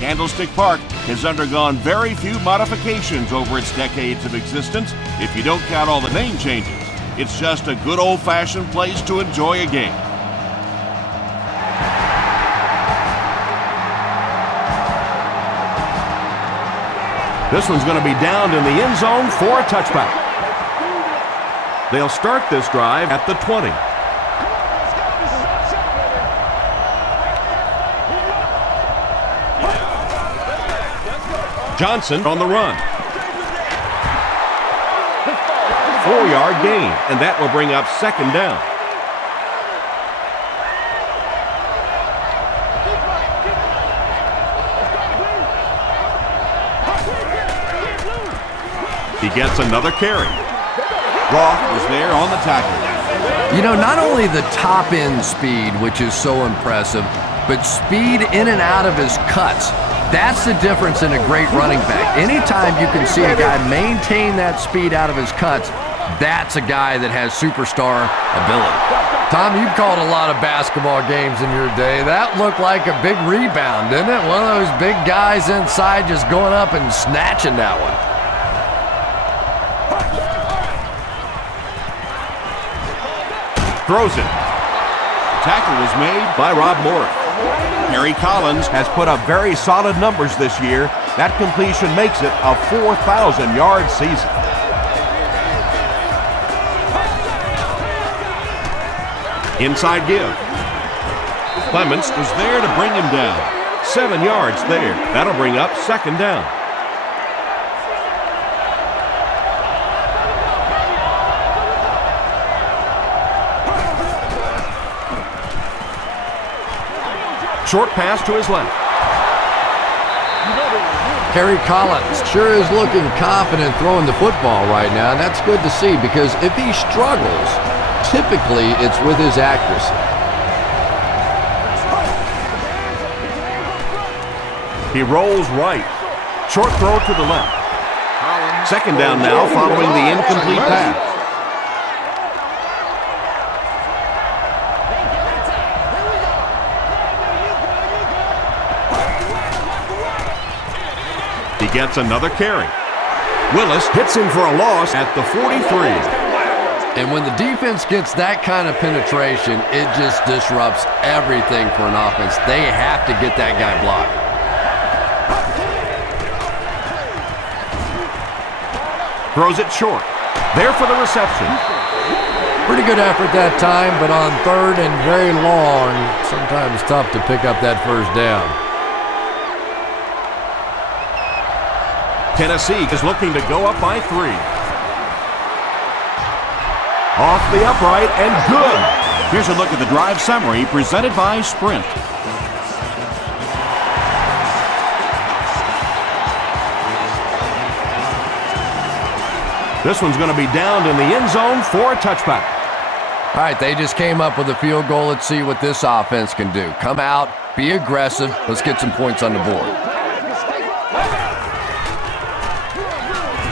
Candlestick Park has undergone very few modifications over its decades of existence, if you don't count all the name changes. It's just a good old-fashioned place to enjoy a game. This one's going to be downed in the end zone for a touchback. They'll start this drive at the 20. Johnson on the run. 4-yard gain, and that will bring up second down. He gets another carry. Roth was there on the tackle. You know, not only the top end speed, which is so impressive, but speed in and out of his cuts. That's the difference in a great running back. Anytime you can see a guy maintain that speed out of his cuts, that's a guy that has superstar ability. Tom, you've called a lot of basketball games in your day. That looked like a big rebound, didn't it? One of those big guys inside just going up and snatching that one. Throws it. Tackle was made by Rob Morris. Harry Collins has put up very solid numbers this year. That completion makes it a 4,000-yard season. Inside give. Clements was there to bring him down. 7 yards there. That'll bring up second down. Short pass to his left. Harry Collins sure is looking confident throwing the football right now, and that's good to see because if he struggles, typically it's with his accuracy. He rolls right. Short throw to the left. Second down now following the incomplete pass. He gets another carry. Willis hits him for a loss at the 43. And when the defense gets that kind of penetration, it just disrupts everything for an offense. They have to get that guy blocked. Throws it short. There for the reception. Pretty good effort that time, but on third and very long, sometimes tough to pick up that first down. Tennessee is looking to go up by 3. Off the upright and good. Here's a look at the drive summary presented by Sprint. This one's going to be downed in the end zone for a touchback. All right, they just came up with a field goal. Let's see what this offense can do. Come out, be aggressive. Let's get some points on the board.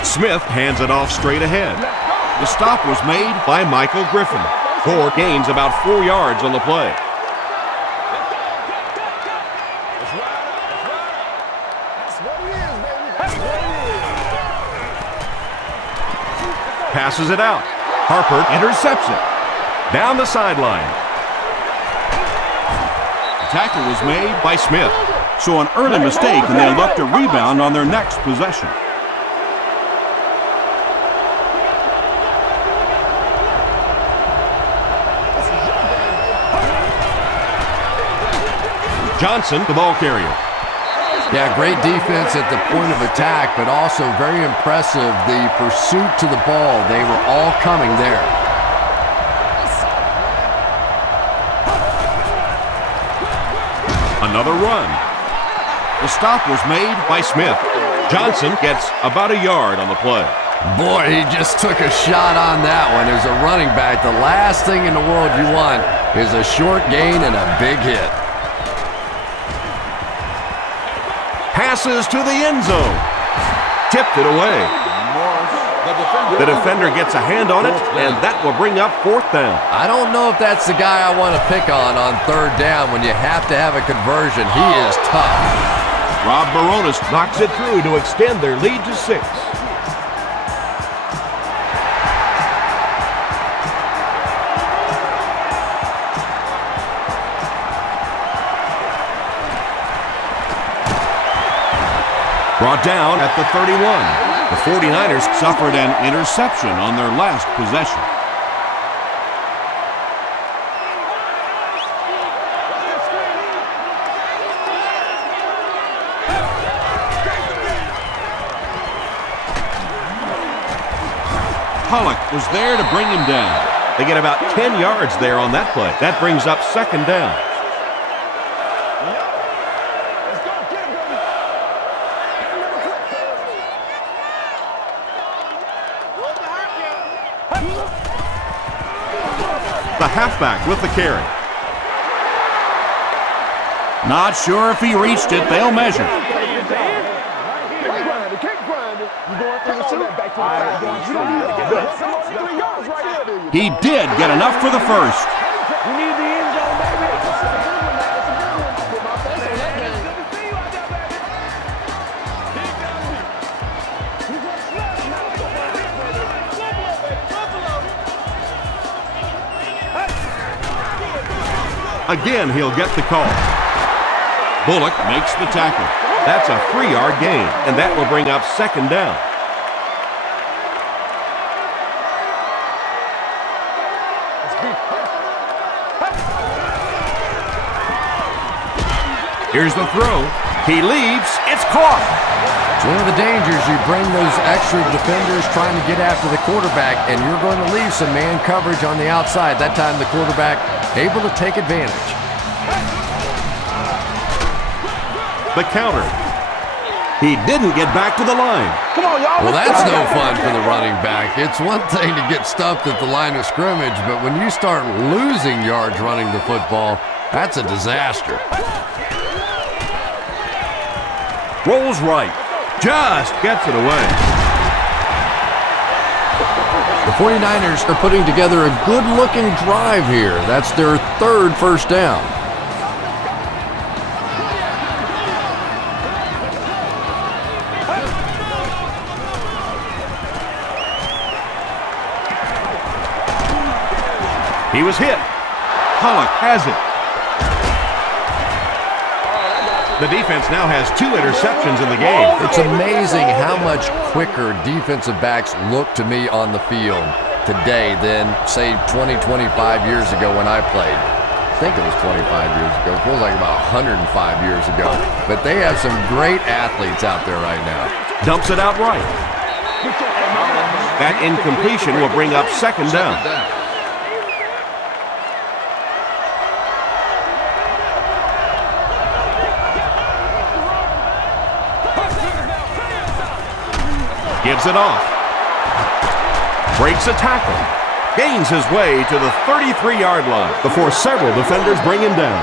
Smith hands it off straight ahead. The stop was made by Michael Griffin. Ford gains about 4 yards on the play. Passes it out. Harper intercepts it. Down the sideline. The tackle was made by Smith. So an early mistake, and they look to rebound on their next possession. Johnson, the ball carrier. Yeah, great defense at the point of attack, but also very impressive the pursuit to the ball. They were all coming there. Another run. The stop was made by Smith. Johnson gets about a yard on the play. Boy, he just took a shot on that one. As a running back, the last thing in the world you want is a short gain and a big hit. Passes to the end zone. Tipped it away. The defender gets a hand on it, and that will bring up fourth down. I don't know if that's the guy I want to pick on third down when you have to have a conversion. He is tough. Rob Baronis knocks it through to extend their lead to 6. Brought down at the 31. The 49ers suffered an interception on their last possession. Pollock was there to bring him down. They get about 10 yards there on that play. That brings up 2nd down. The halfback with the carry. Not sure if he reached it. They'll measure. He did get enough for the first. Again, he'll get the call. Bullock makes the tackle. That's a 3-yard gain, and that will bring up 2nd down. Here's the throw. He leaps. It's caught. It's one of the dangers. You bring those extra defenders trying to get after the quarterback, and you're going to leave some man coverage on the outside. That time the quarterback able to take advantage. The counter. He didn't get back to the line. Come on, y'all. Well, that's no fun for the running back. It's one thing to get stuffed at the line of scrimmage, but when you start losing yards running the football, that's a disaster. Rolls right. Just gets it away. The 49ers are putting together a good-looking drive here. That's their 3rd first down. He was hit. Pollock has it. The defense now has 2 interceptions in the game. It's amazing how much quicker defensive backs look to me on the field today than, say, 20, 25 years ago when I played. I think it was 25 years ago. It feels like about 105 years ago. But they have some great athletes out there right now. Dumps it out right. That incompletion will bring up 2nd down. Gives it off. Breaks a tackle. Gains his way to the 33-yard line before several defenders bring him down.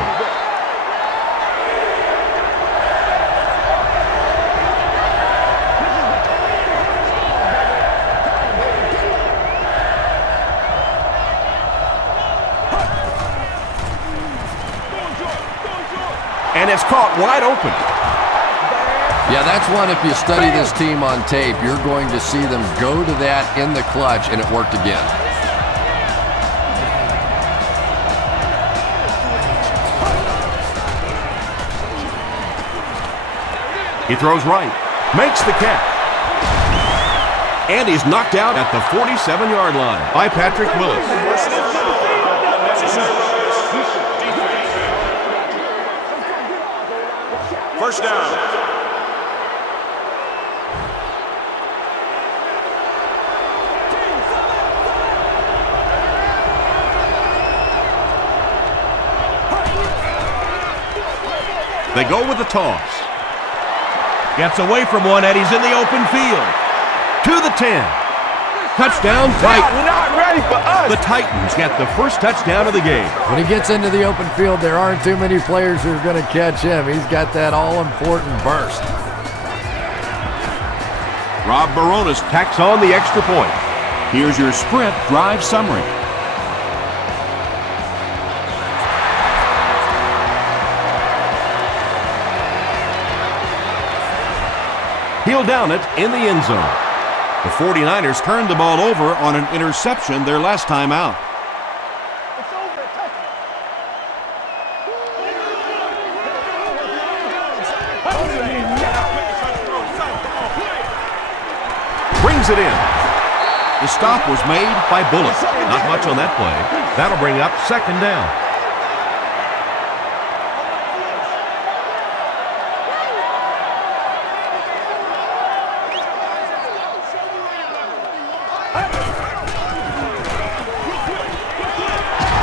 And it's caught wide open. Yeah, that's one, if you study this team on tape, you're going to see them go to that in the clutch, and it worked again. He throws right, makes the catch. And he's knocked out at the 47-yard line by Patrick Willis. First down. They go with the toss. Gets away from one, and he's in the open field. To the 10. Touchdown, Titans. We're not ready for us. The Titans get the first touchdown of the game. When he gets into the open field, there aren't too many players who are going to catch him. He's got that all-important burst. Rob Baronis tacks on the extra point. Here's your sprint drive summary. He'll down it in the end zone. The 49ers turned the ball over on an interception their last time out. Brings it in. The stop was made by Bullock. Not much on that play. That'll bring up second down.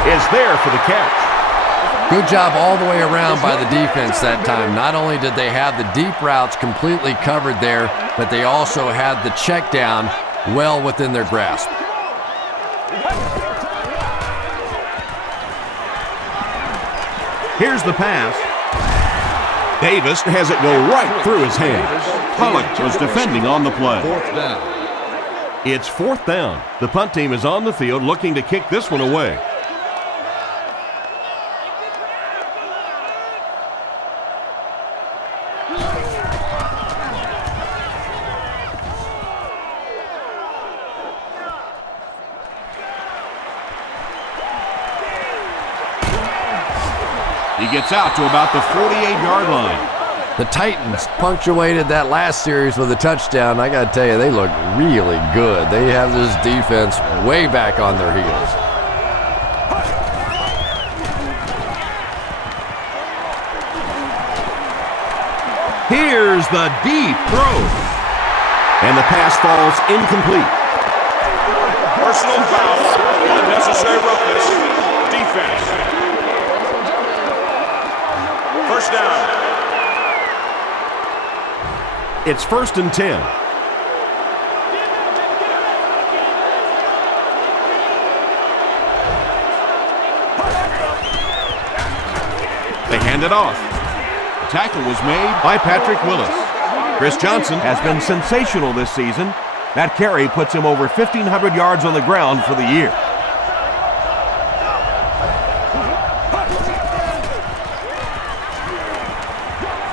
Is there for the catch. Good job all the way around by the defense that time. Not only did they have the deep routes completely covered there, but they also had the check down well within their grasp. Here's the pass. Davis has it go right through his hands. Pollock was defending on the play. Fourth down. It's fourth down. The punt team is on the field looking to kick this one away. He gets out to about the 48-yard line. The Titans punctuated that last series with a touchdown. I got to tell you, they look really good. They have this defense way back on their heels. Here's the deep throw. And the pass falls incomplete. Personal foul. Unnecessary roughness. Defense. First down. It's 1st and 10. They hand it off. The tackle was made by Patrick Willis. Chris Johnson has been sensational this season. That carry puts him over 1,500 yards on the ground for the year.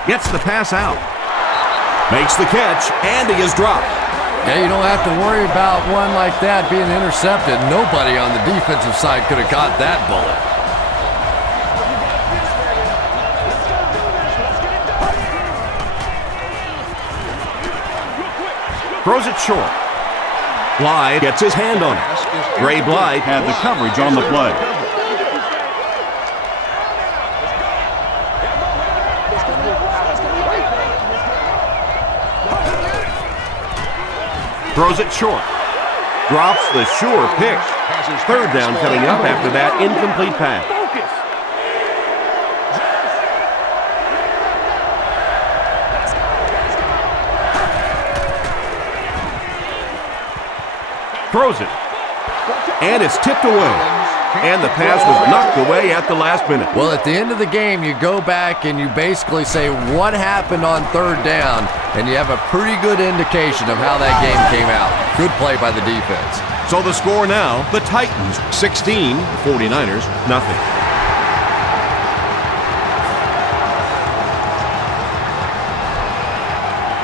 Gets the pass out. Makes the catch, and he is dropped. Yeah, you don't have to worry about one like that being intercepted. Nobody on the defensive side could have caught that bullet. Throws it short. Blythe gets his hand on it. Ray Blythe had the coverage on the play. Throws it short. Drops the sure pick. Third down coming up after that incomplete pass. Throws it. And it's tipped away. And the pass was knocked away at the last minute. Well, at the end of the game, you go back and you basically say what happened on third down, and you have a pretty good indication of how that game came out. Good play by the defense. So the score now, the Titans 16, the 49ers nothing.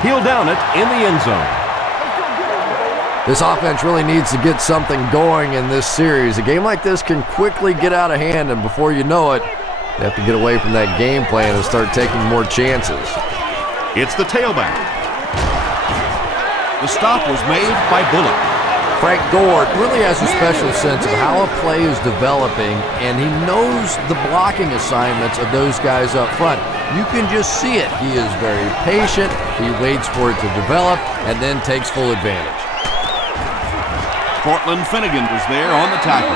He'll down it in the end zone. This offense really needs to get something going in this series. A game like this can quickly get out of hand, and before you know it, they have to get away from that game plan and start taking more chances. It's the tailback. The stop was made by Bullock. Frank Gore really has a special sense of how a play is developing, and he knows the blocking assignments of those guys up front. You can just see it. He is very patient. He waits for it to develop and then takes full advantage. Cortland Finnegan was there on the tackle.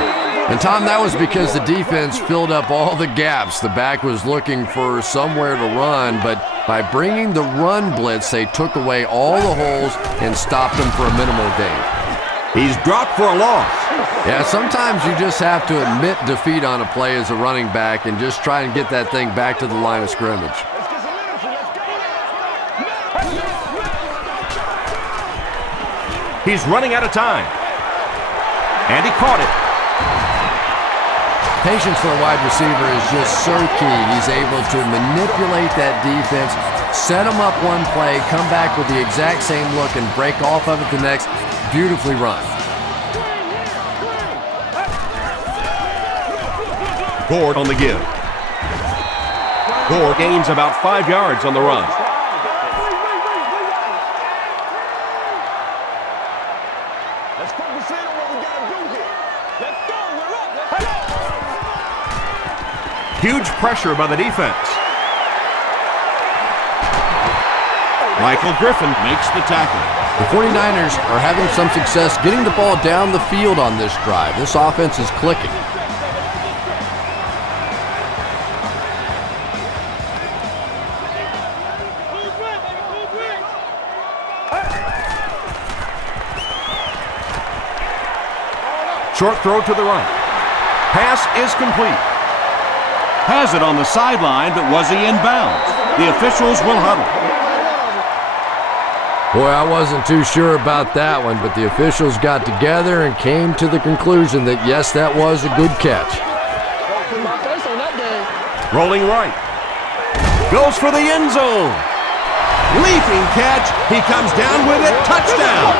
And Tom, that was because the defense filled up all the gaps. The back was looking for somewhere to run, but by bringing the run blitz, they took away all the holes and stopped them for a minimal gain. He's dropped for a loss. Yeah, sometimes you just have to admit defeat on a play as a running back and just try and get that thing back to the line of scrimmage. He's running out of time. And he caught it. Patience for a wide receiver is just so key. He's able to manipulate that defense, Set them up one play, come back with the exact same look, and break off of it the next. Beautifully run. Gord on the give. Gord gains about 5 yards on the run. Let's focus in on what we got to do here. Let's go. We're up. Huge pressure by the defense. Michael Griffin makes the tackle. The 49ers are having some success getting the ball down the field on this drive. This offense is clicking. Short throw to the right. Pass is complete. Has it on the sideline, but was he in bounds? The officials will huddle. Boy, I wasn't too sure about that one, but the officials got together and came to the conclusion that, yes, that was a good catch. Rolling right. Goes for the end zone. Leaping catch. He comes down with it. Touchdown.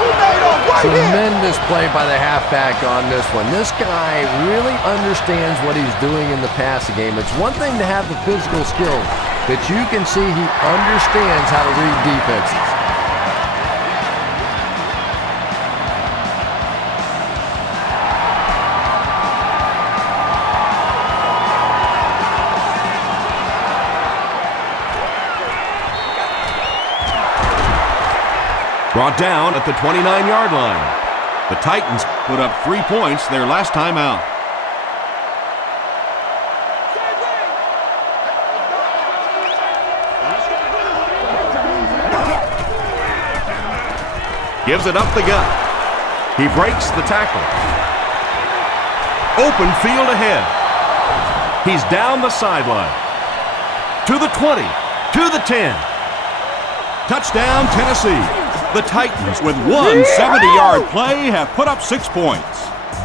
Tremendous play by the halfback on this one. This guy really understands what he's doing in the passing game. It's one thing to have the physical skills, but you can see he understands how to read defenses. Brought down at the 29-yard line. The Titans put up 3 points their last time out. Gives it up the gut. He breaks the tackle. Open field ahead. He's down the sideline. To the 20. To the 10. Touchdown, Tennessee. The Titans, with one 70-yard play, have put up 6 points.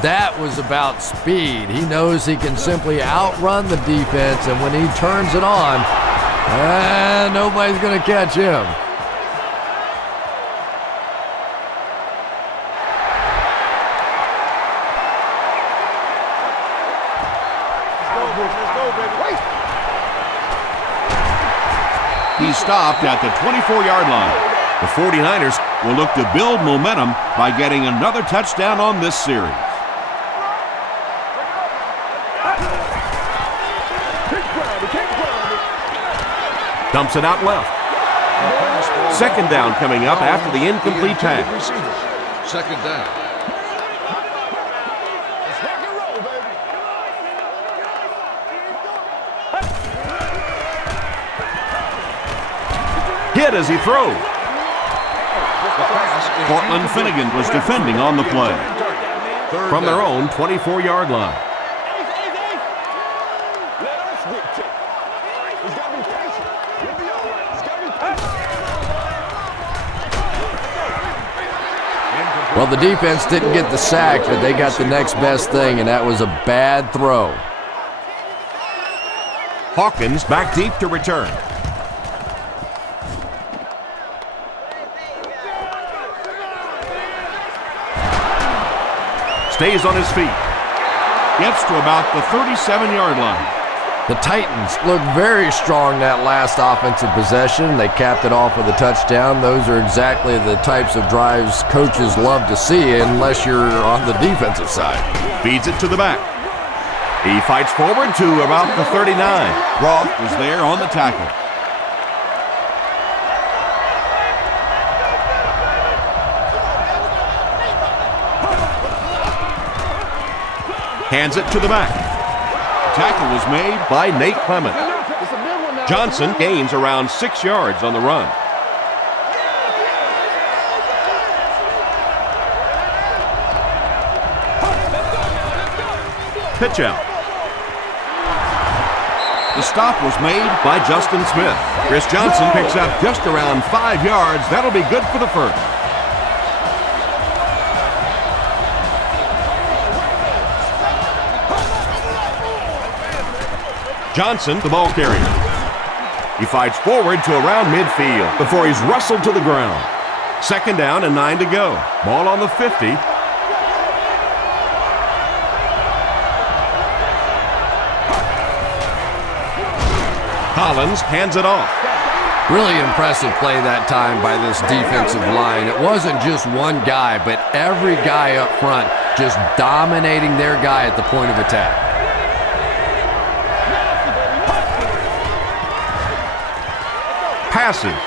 That was about speed. He knows he can simply outrun the defense, and when he turns it on, nobody's going to catch him. He's stopped at the 24-yard line. The 49ers will look to build momentum by getting another touchdown on this series. Dumps it out left. Second down coming up after the incomplete pass. Second down. Hit as he throws. Cortland Finnegan was defending on the play from their own 24-yard line. Well, the defense didn't get the sack, but they got the next best thing, and that was a bad throw. Hawkins back deep to return. Stays on his feet. Gets to about the 37-yard line. The Titans looked very strong that last offensive possession. They capped it off with a touchdown. Those are exactly the types of drives coaches love to see unless you're on the defensive side. Feeds it to the back. He fights forward to about the 39. Roth was there on the tackle. Hands it to the back. Tackle was made by Nate Clement. Johnson gains around 6 yards on the run. Pitch out. The stop was made by Justin Smith. Chris Johnson picks up just around 5 yards. That'll be good for the first. Johnson, the ball carrier. He fights forward to around midfield before he's wrestled to the ground. Second down and 9 to go. Ball on the 50. Collins hands it off. Really impressive play that time by this defensive line. It wasn't just one guy, but every guy up front just dominating their guy at the point of attack. Passes.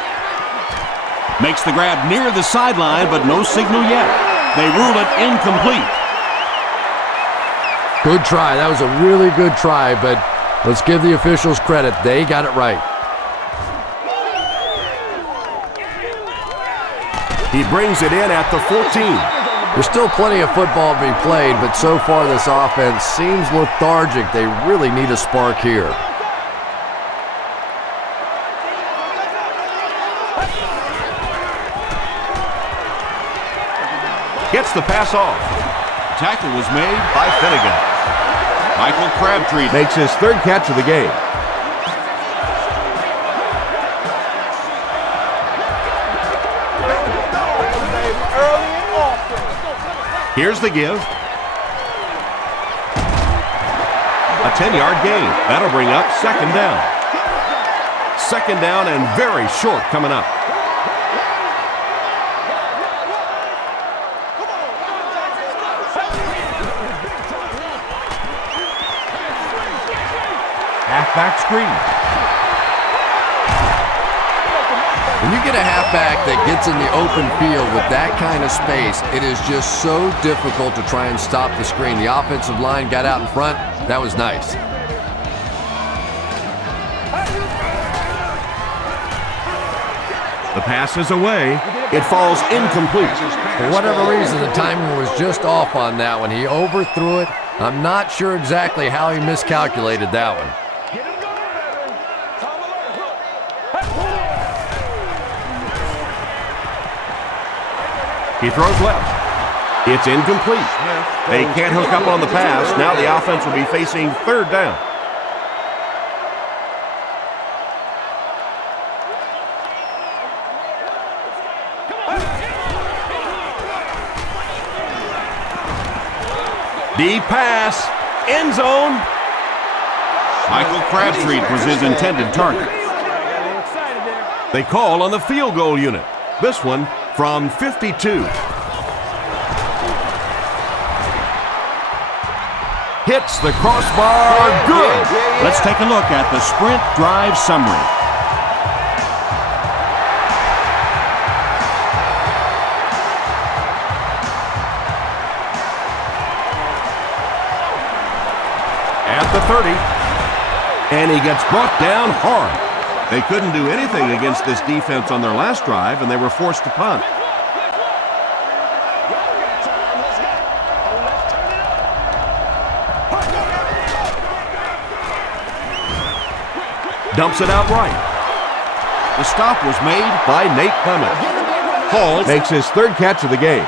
Makes the grab near the sideline, but no signal yet. They rule it incomplete. Good try. That was a really good try, but let's give the officials credit. They got it right. He brings it in at the 14. There's still plenty of football to be played, but so far this offense seems lethargic. They really need a spark here. Gets the pass off. Tackle was made by Finnegan. Michael Crabtree makes his third catch of the game. Here's the give. A 10-yard gain. That'll bring up second down. Second down and very short coming up. Halfback screen. When you get a halfback that gets in the open field with that kind of space, it is just so difficult to try and stop the screen. The offensive line got out in front. That was nice. The pass is away. It falls incomplete. For whatever reason, the timing was just off on that one. He overthrew it. I'm not sure exactly how he miscalculated that one. He throws left. It's incomplete. They can't hook up on the pass. Now the offense will be facing third down. Deep pass. End zone. Michael Crabtree was his intended target. They call on the field goal unit. This one from 52. Hits the crossbar. Good. Let's take a look at the sprint drive summary. At the 30. And he gets brought down hard. They couldn't do anything against this defense on their last drive, and they were forced to punt. Dumps it out right. The stop was made by Nate Clements. Hall makes his third catch of the game.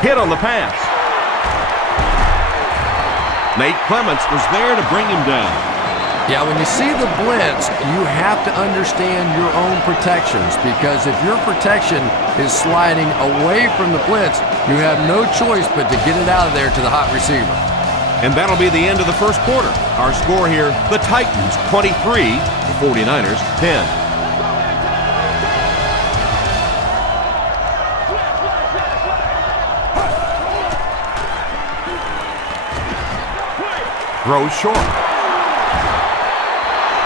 Hit on the pass. Nate Clements was there to bring him down. Yeah, when you see the blitz, you have to understand your own protections, because if your protection is sliding away from the blitz, you have no choice but to get it out of there to the hot receiver. And that'll be the end of the first quarter. Our score here, the Titans 23, the 49ers 10. Throws short.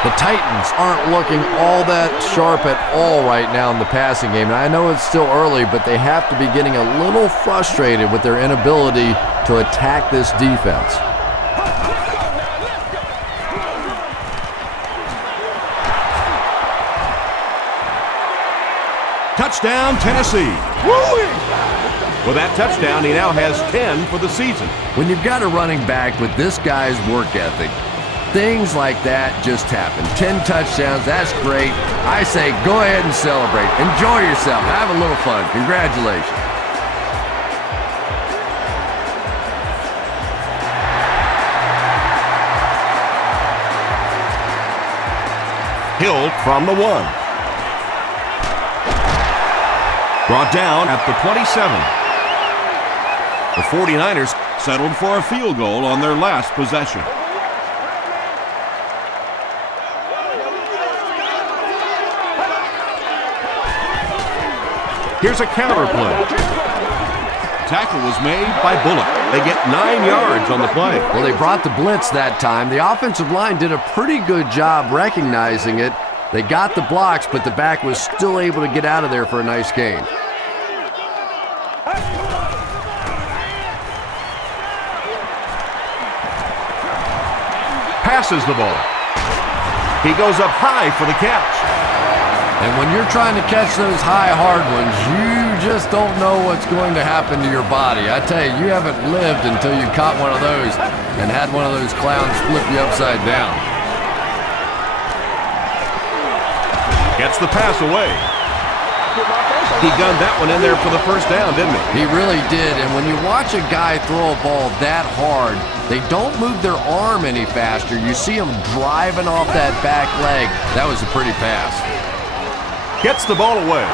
The Titans aren't looking all that sharp at all right now in the passing game. And I know it's still early, but they have to be getting a little frustrated with their inability to attack this defense. Touchdown, Tennessee. Woo-wee! With that touchdown, he now has 10 for the season. When you've got a running back with this guy's work ethic, things like that just happen. 10 touchdowns, that's great. I say go ahead and celebrate. Enjoy yourself. Have a little fun. Congratulations. Hill from the 1. Brought down at the 27. The 49ers settled for a field goal on their last possession. Here's a counter play. Tackle was made by Bullock. They get 9 yards on the play. Well, they brought the blitz that time. The offensive line did a pretty good job recognizing it. They got the blocks, but the back was still able to get out of there for a nice gain. Passes the ball. He goes up high for the catch. And when you're trying to catch those high, hard ones, you just don't know what's going to happen to your body. I tell you, you haven't lived until you caught one of those and had one of those clowns flip you upside down. Gets the pass away. He gunned that one in there for the first down, didn't he? He really did. And when you watch a guy throw a ball that hard, they don't move their arm any faster. You see them driving off that back leg. That was a pretty pass. Gets the ball away.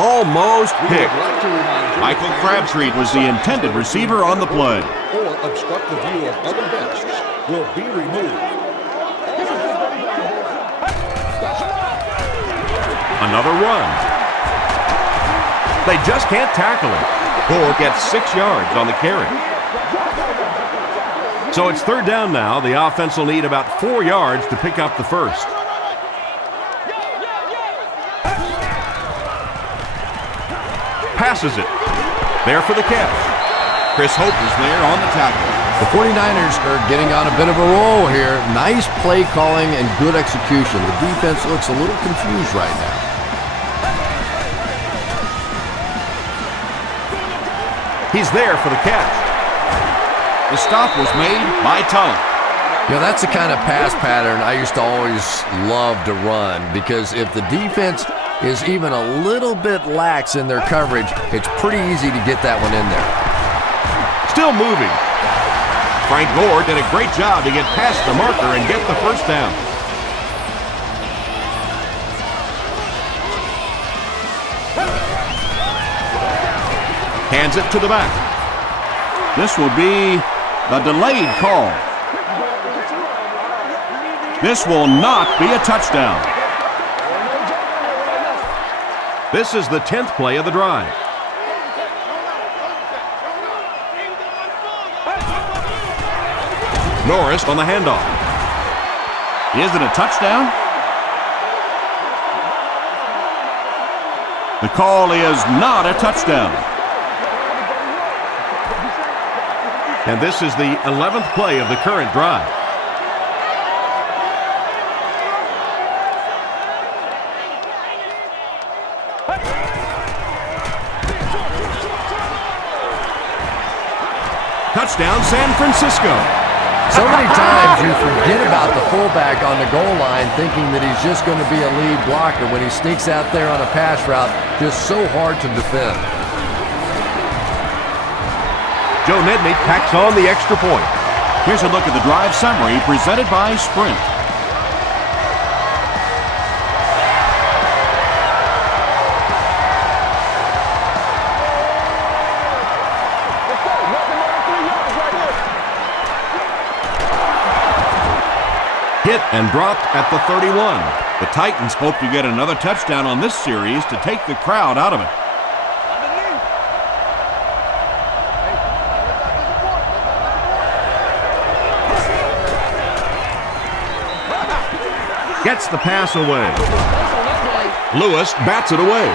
Almost picked. Michael Crabtree was the intended receiver on the play. Or obstruct the view of other guests will be removed. Another run. They just can't tackle him. Gore gets 6 yards on the carry. So it's third down now. The offense will need about 4 yards to pick up the first. Passes it. There for the catch. Chris Hope is there on the tackle. The 49ers are getting on a bit of a roll here. Nice play calling and good execution. The defense looks a little confused right now. He's there for the catch. The stop was made by Tulloch. You know, that's the kind of pass pattern I used to always love to run, because if the defense is even a little bit lax in their coverage, it's pretty easy to get that one in there. Still moving. Frank Gore did a great job to get past the marker and get the first down. Hands it to the back. This will be the delayed call. This will not be a touchdown. This is the 10th play of the drive. Norris on the handoff. Is it a touchdown? The call is not a touchdown. And this is the 11th play of the current drive. Touchdown, San Francisco. So many times you forget about the fullback on the goal line, thinking that he's just going to be a lead blocker when he sneaks out there on a pass route, just so hard to defend. Joe Nedney packs on the extra point. Here's a look at the drive summary presented by Sprint. Hit and dropped at the 31. The Titans hope to get another touchdown on this series to take the crowd out of it. Gets the pass away. Lewis bats it away.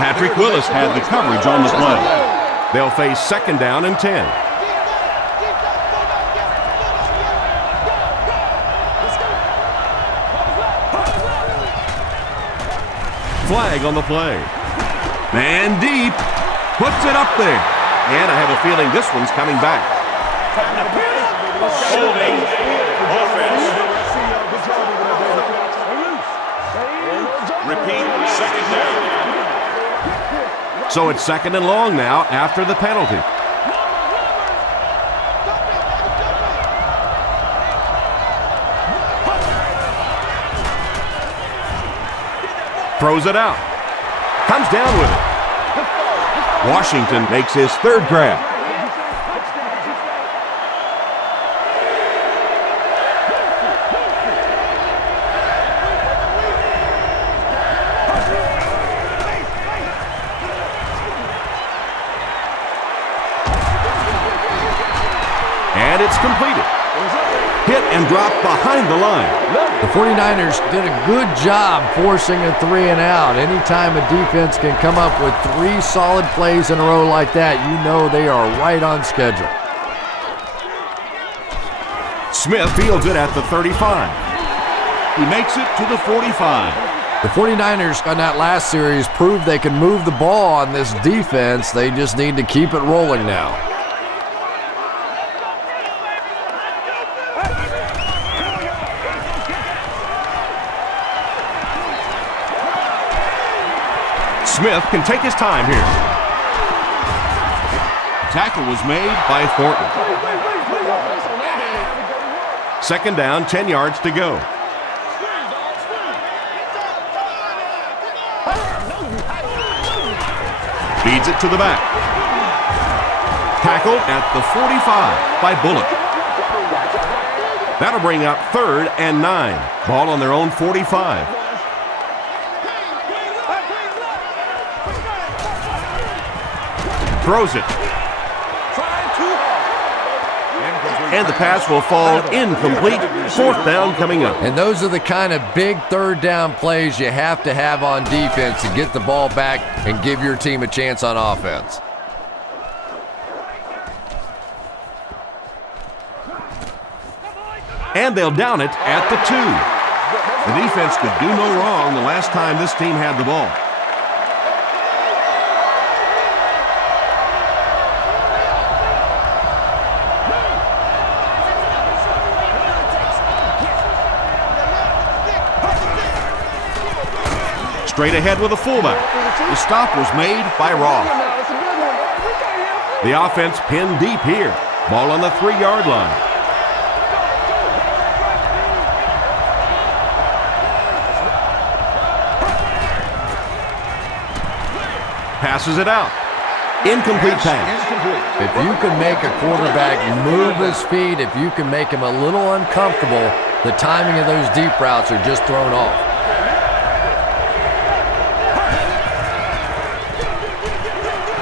Patrick Willis had the coverage on the play. They'll face second down and 10. Flag on the play. Man deep. Puts it up there. And I have a feeling this one's coming back. Holding. Offense. Repeat. Second down. So it's second and long now after the penalty. Throws it out. Comes down with it. Washington makes his third grab. And it's completed. Hit and drop behind the line. The 49ers did a good job forcing a 3-and-out. Anytime a defense can come up with 3 solid plays in a row like that, you know they are right on schedule. Smith fields it at the 35. He makes it to the 45. The 49ers on that last series proved they can move the ball on this defense. They just need to keep it rolling now. Smith can take his time here. The tackle was made by Thornton. Second down, 10 yards to go. Feeds it to the back. Tackled at the 45 by Bullock. That'll bring up 3rd and 9. Ball on their own 45. Throws it. And the pass will fall incomplete. 4th down coming up. And those are the kind of big 3rd down plays you have to have on defense to get the ball back and give your team a chance on offense. And they'll down it at the 2. The defense could do no wrong the last time this team had the ball. Straight ahead with a fullback. The stop was made by Ross. The offense pinned deep here. Ball on the 3-yard line. Passes it out. Incomplete pass. If you can make a quarterback move his feet, if you can make him a little uncomfortable, the timing of those deep routes are just thrown off.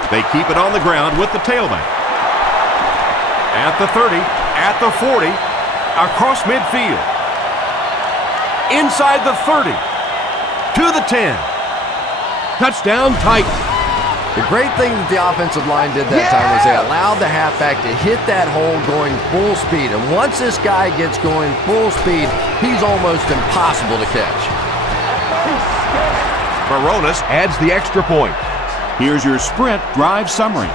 They keep it on the ground with the tailback. At the 30, at the 40, across midfield. Inside the 30, to the 10. Touchdown, Titans. The great thing that the offensive line did that time was they allowed the halfback to hit that hole going full speed. And once this guy gets going full speed, he's almost impossible to catch. Baronis adds the extra point. Here's your sprint drive summary.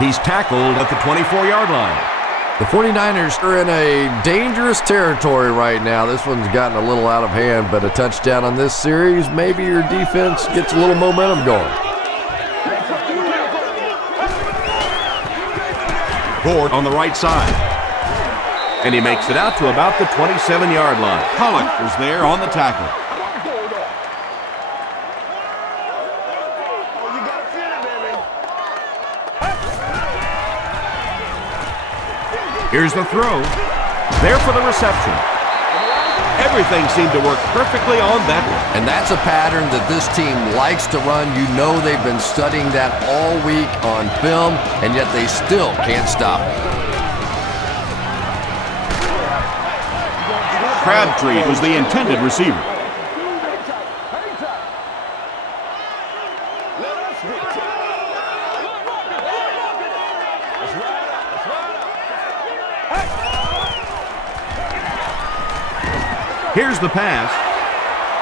He's tackled at the 24-yard line. The 49ers are in a dangerous territory right now. This one's gotten a little out of hand, but a touchdown on this series, maybe your defense gets a little momentum going. Ford on the right side. And he makes it out to about the 27-yard line. Pollock is there on the tackle. Here's the throw. There for the reception. Everything seemed to work perfectly on that one. And that's a pattern that this team likes to run. You know they've been studying that all week on film, and yet they still can't stop it. Crabtree was the intended receiver. Here's the pass.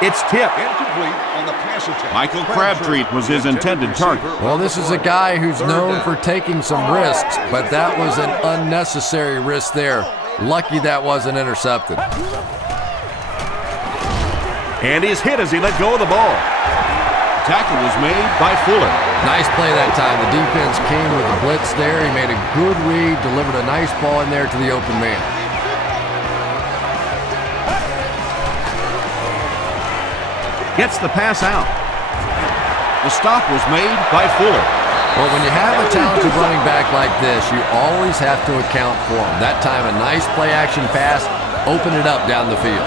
It's tipped. Incomplete on the pass attempt. Michael Crabtree was his intended target. Well, this is a guy who's known for taking some risks, but that was an unnecessary risk there. Lucky that wasn't intercepted. And he's hit as he let go of the ball. Tackle was made by Fuller. Nice play that time. The defense came with a blitz there. He made a good read, delivered a nice ball in there to the open man. Gets the pass out. The stop was made by Fuller. Well, when you have a talented running back like this, you always have to account for him. That time, a nice play-action pass opened it up down the field.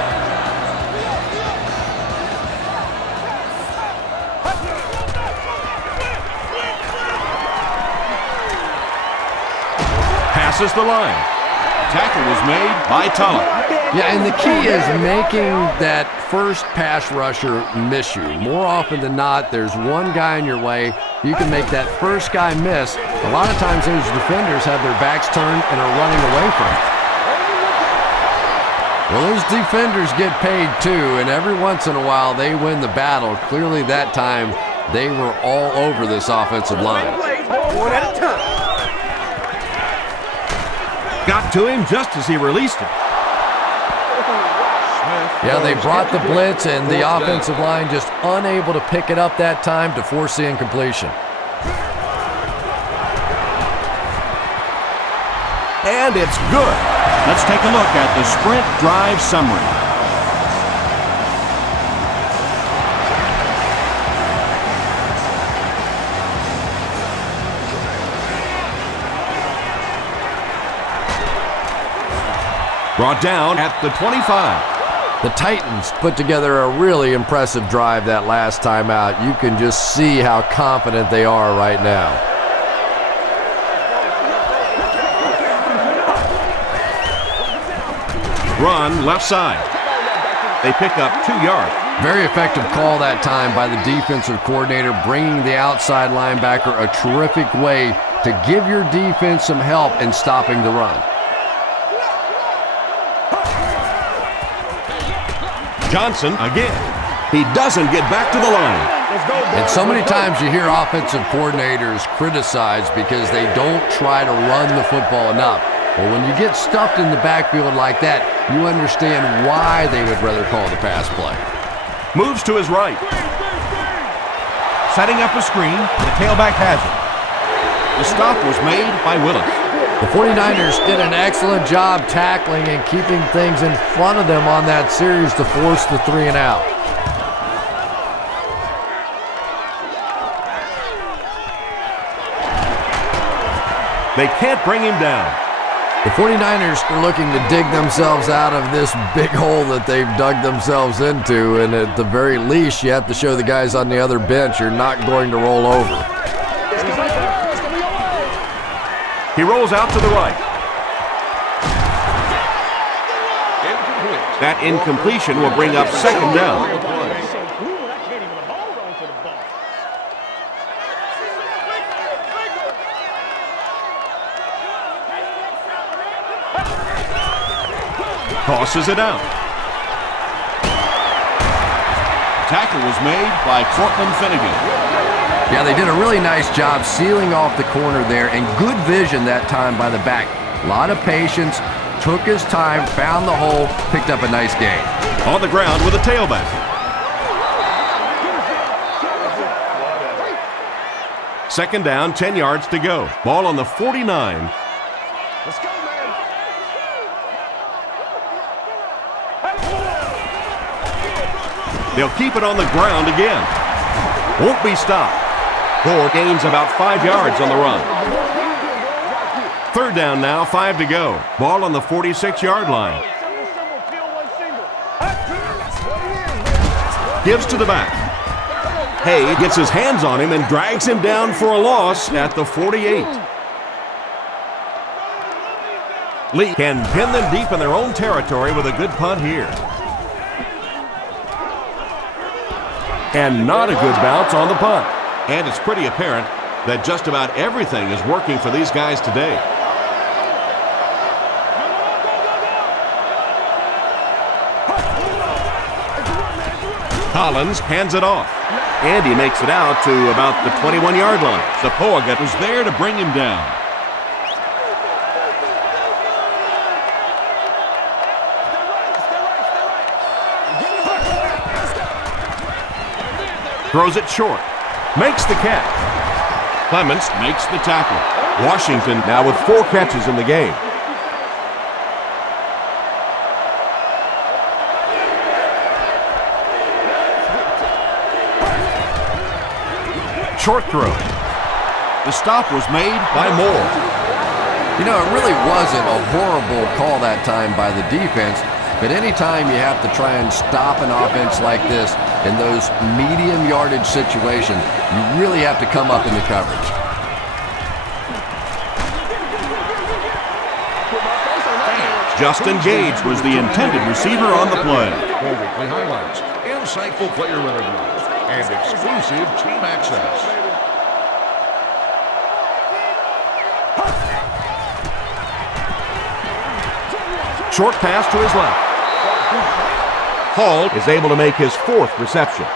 Passes the line. Tackle was made by Tulloch. Yeah, and the key is making that first pass rusher miss you. More often than not, there's one guy in your way. You can make that first guy miss. A lot of times those defenders have their backs turned and are running away from it. Well, those defenders get paid too, and every once in a while they win the battle. Clearly that time they were all over this offensive line. One at a time. Got to him just as he released it. Yeah, they brought the blitz, and the offensive line just unable to pick it up that time to force the incompletion. And it's good. Let's take a look at the sprint drive summary. Brought down at the 25. The Titans put together a really impressive drive that last time out. You can just see how confident they are right now. Run left side. They pick up 2 yards. Very effective call that time by the defensive coordinator, bringing the outside linebacker a terrific way to give your defense some help in stopping the run. Johnson again. He doesn't get back to the line. And so many times you hear offensive coordinators criticized because they don't try to run the football enough. Well, when you get stuffed in the backfield like that, you understand why they would rather call the pass play. Moves to his right. Setting up a screen. The tailback has it. The stop was made by Willis. The 49ers did an excellent job tackling and keeping things in front of them on that series to force the 3 and out. They can't bring him down. The 49ers are looking to dig themselves out of this big hole that they've dug themselves into, and at the very least, you have to show the guys on the other bench you're not going to roll over. He rolls out to the right. That incompletion will bring up 2nd down. Tosses it out. Tackle was made by Cortland Finnegan. Yeah, they did a really nice job sealing off the corner there, and good vision that time by the back. A lot of patience, took his time, found the hole, picked up a nice gain. On the ground with a tailback. Second down, 10 yards to go. Ball on the 49. Let's go, man. They'll keep it on the ground again. Won't be stopped. Gore gains about 5 yards on the run. 3rd down now, 5 to go. Ball on the 46-yard line. Gives to the back. Hay gets his hands on him and drags him down for a loss at the 48. Lee can pin them deep in their own territory with a good punt here. And not a good bounce on the punt. And it's pretty apparent that just about everything is working for these guys today. Collins hands it off. And he makes it out to about the 21-yard line. Zapoaga was there to bring him down. Throws it short. makes the catch. Clements makes the tackle. Washington now with 4 catches in the game. Short throw. The stop was made by Moore. You know, it really wasn't a horrible call that time by the defense, but anytime you have to try and stop an offense like this in those medium yardage situations, you really have to come up in the coverage. Justin Gage was the intended receiver on the play. Weekly highlights, insightful player interviews, and exclusive team access. Short pass to his left. Hall is able to make his 4th reception.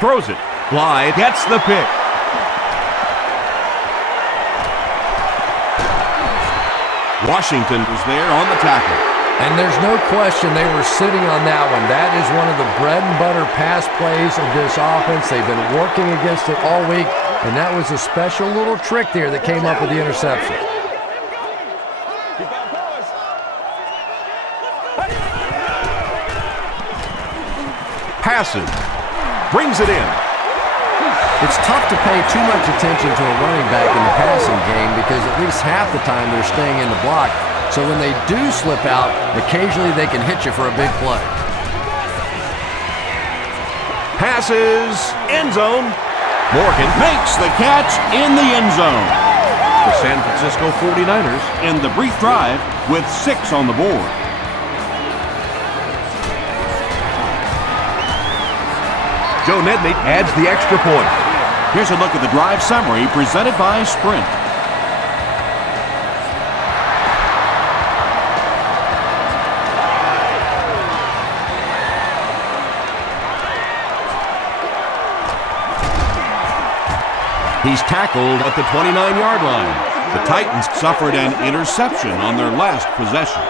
Throws it. Blythe gets the pick. Washington was there on the tackle. And there's no question they were sitting on that one. That is one of the bread and butter pass plays of this offense. They've been working against it all week, and that was a special little trick there that came up with the interception. Passes. Brings it in. It's tough to pay too much attention to a running back in the passing game because at least half the time they're staying in the block. So when they do slip out, occasionally they can hit you for a big play. Passes. End zone. Morgan makes the catch in the end zone. The San Francisco 49ers end the brief drive with 6 on the board. Joe Nedney adds the extra point. Here's a look at the drive summary presented by Sprint. He's tackled at the 29-yard line. The Titans suffered an interception on their last possession.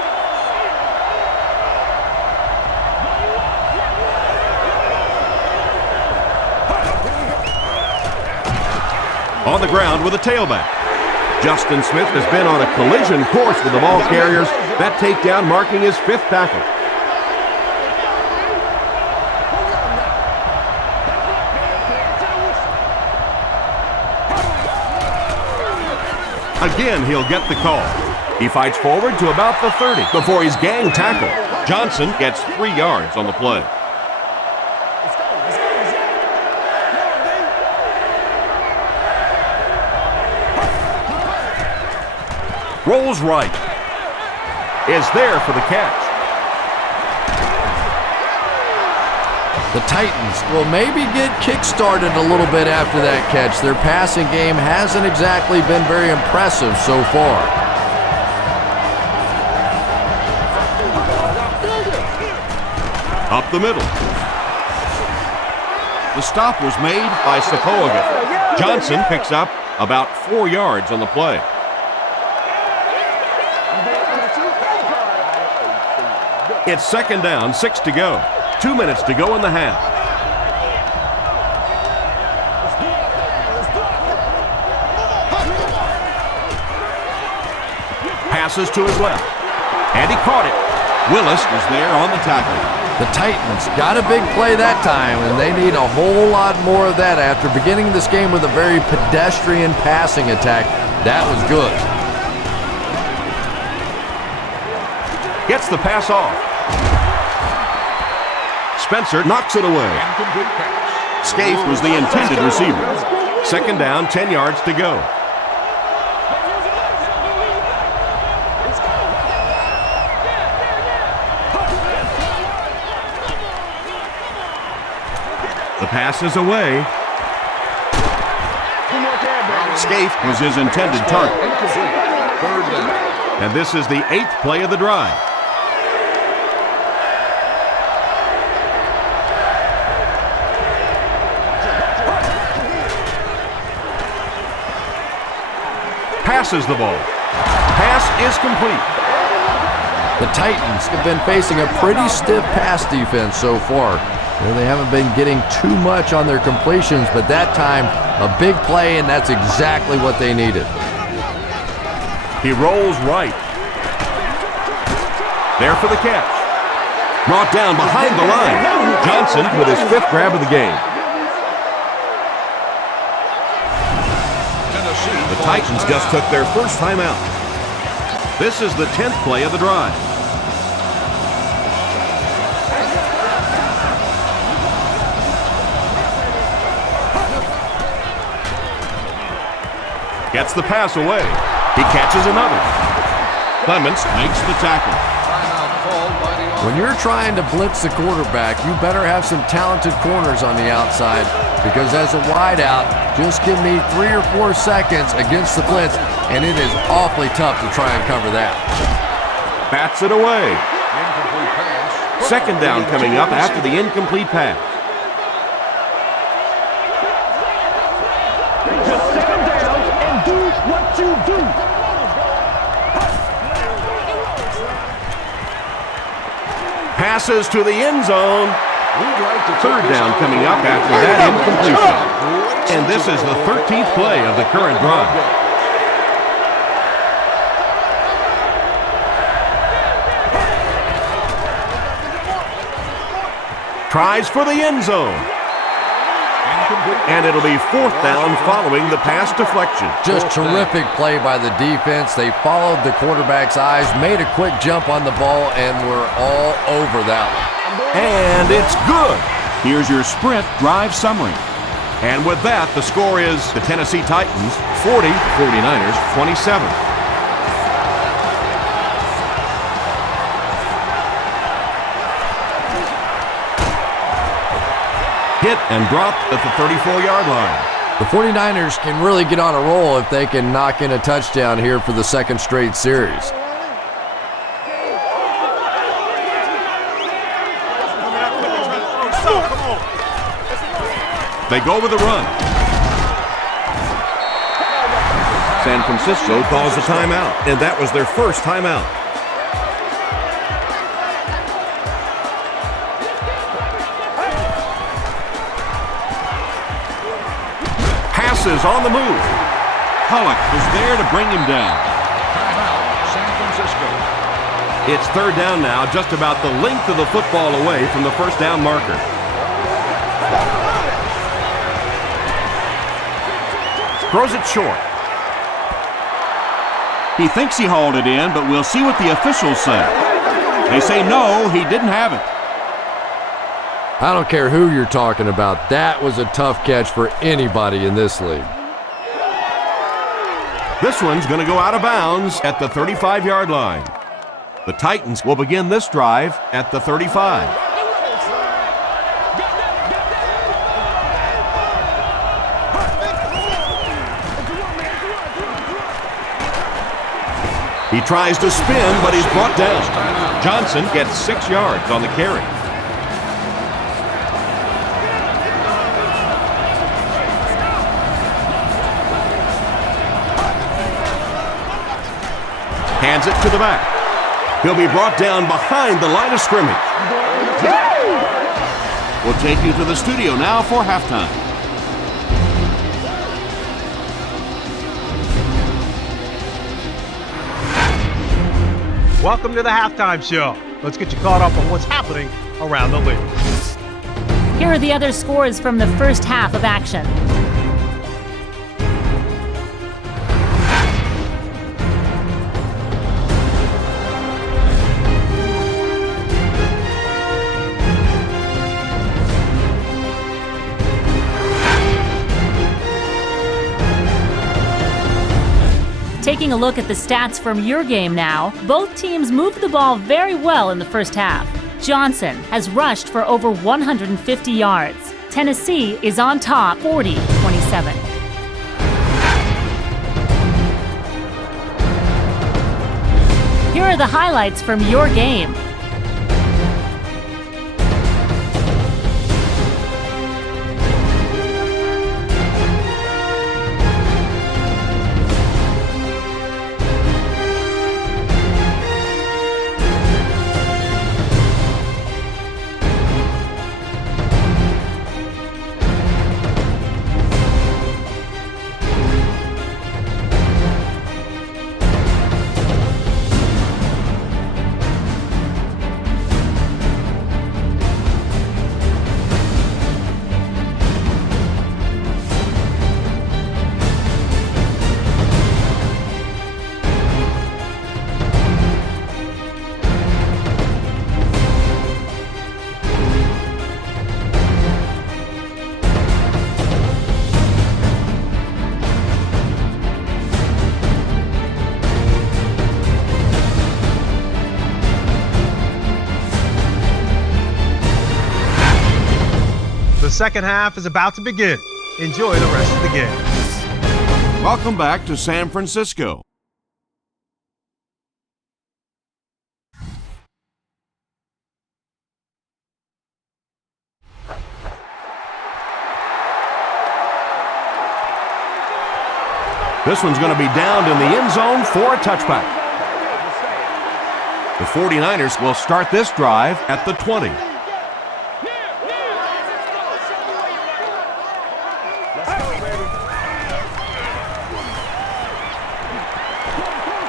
On the ground with a tailback. Justin Smith has been on a collision course with the ball carriers. That takedown marking his 5th tackle. Again, he'll get the call. He fights forward to about the 30 before he's gang tackled. Johnson gets 3 yards on the play. Rolls right. Is there for the catch. The Titans will maybe get kick-started a little bit after that catch. Their passing game hasn't exactly been very impressive so far. Up the middle. The stop was made by Sepulveda. Johnson picks up about 4 yards on the play. It's 2nd down, 6 to go. 2 minutes to go in the half. Passes to his left. And he caught it. Willis was there on the tackle. The Titans got a big play that time, and they need a whole lot more of that after beginning this game with a very pedestrian passing attack. That was good. Gets the pass off. Spencer knocks it away. Scaife was the intended receiver. 2nd down, 10 yards to go. The pass is away. Scaife was his intended target. And this is the 8th play of the drive. Passes the ball. is complete. The Titans have been facing a pretty stiff pass defense so far. They haven't been getting too much on their completions, but that time, a big play, and that's exactly what they needed. He rolls right. There for the catch. Brought down behind the line. Johnson with his 5th grab of the game. The Titans just took their first timeout. This is the 10th play of the drive. Gets the pass away. He catches another. Clements makes the tackle. When you're trying to blitz the quarterback, you better have some talented corners on the outside, because as a wideout, just give me 3 or 4 seconds against the blitz, and it is awfully tough to try and cover that. Bats it away. 2nd down coming up after the incomplete pass. Just settle down and do what you do. Passes to the end zone. 3rd down coming up after that incompletion. And this is the 13th play of the current drive. Tries for the end zone. And it'll be 4th down following the pass deflection. Just terrific play by the defense. They followed the quarterback's eyes, made a quick jump on the ball, and were all over that one. And it's good. Here's your sprint drive summary. And with that, the score is the Tennessee Titans 40, 49ers 27. Hit and dropped at the 34-yard line. The 49ers can really get on a roll if they can knock in a touchdown here for the 2nd straight series. They go with a run. San Francisco calls a timeout, and that was their first timeout. Passes on the move. Pollock was there to bring him down. Timeout, San Francisco. It's 3rd down now, just about the length of the football away from the 1st down marker. Throws it short. He thinks he hauled it in, but we'll see what the officials say. They say no, he didn't have it. I don't care who you're talking about. That was a tough catch for anybody in this league. This one's going to go out of bounds at the 35-yard line. The Titans will begin this drive at the 35. He tries to spin, but he's brought down. Johnson gets 6 yards on the carry. Hands it to the back. He'll be brought down behind the line of scrimmage. We'll take you to the studio now for halftime. Welcome to the halftime show. Let's get you caught up on what's happening around the league. Here are the other scores from the first half of action. Taking a look at the stats from your game now, both teams moved the ball very well in the first half. Johnson has rushed for over 150 yards. Tennessee is on top 40-27. Here are the highlights from your game. The second half is about to begin. Enjoy the rest of the game. Welcome back to San Francisco. This one's going to be downed in the end zone for a touchback. The 49ers will start this drive at the 20.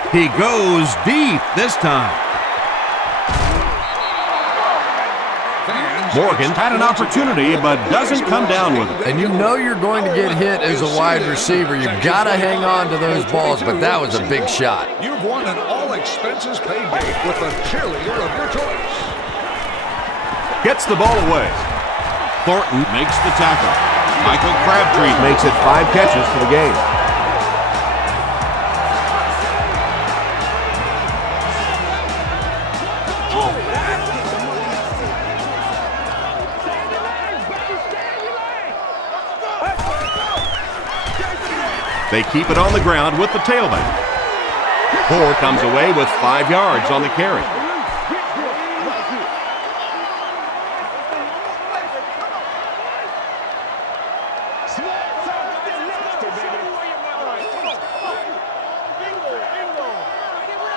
He goes deep this time. Morgan had an opportunity but doesn't come down with it. And you know you're going to get hit as a wide receiver. You've got to hang on to those balls, but that was a big shot. You've won an all-expenses-paid day with a cheerleader of your choice. Gets the ball away. Thornton makes the tackle. Michael Crabtree makes it 5 catches for the game. They keep it on the ground with the tailback. Ford comes away with 5 yards on the carry.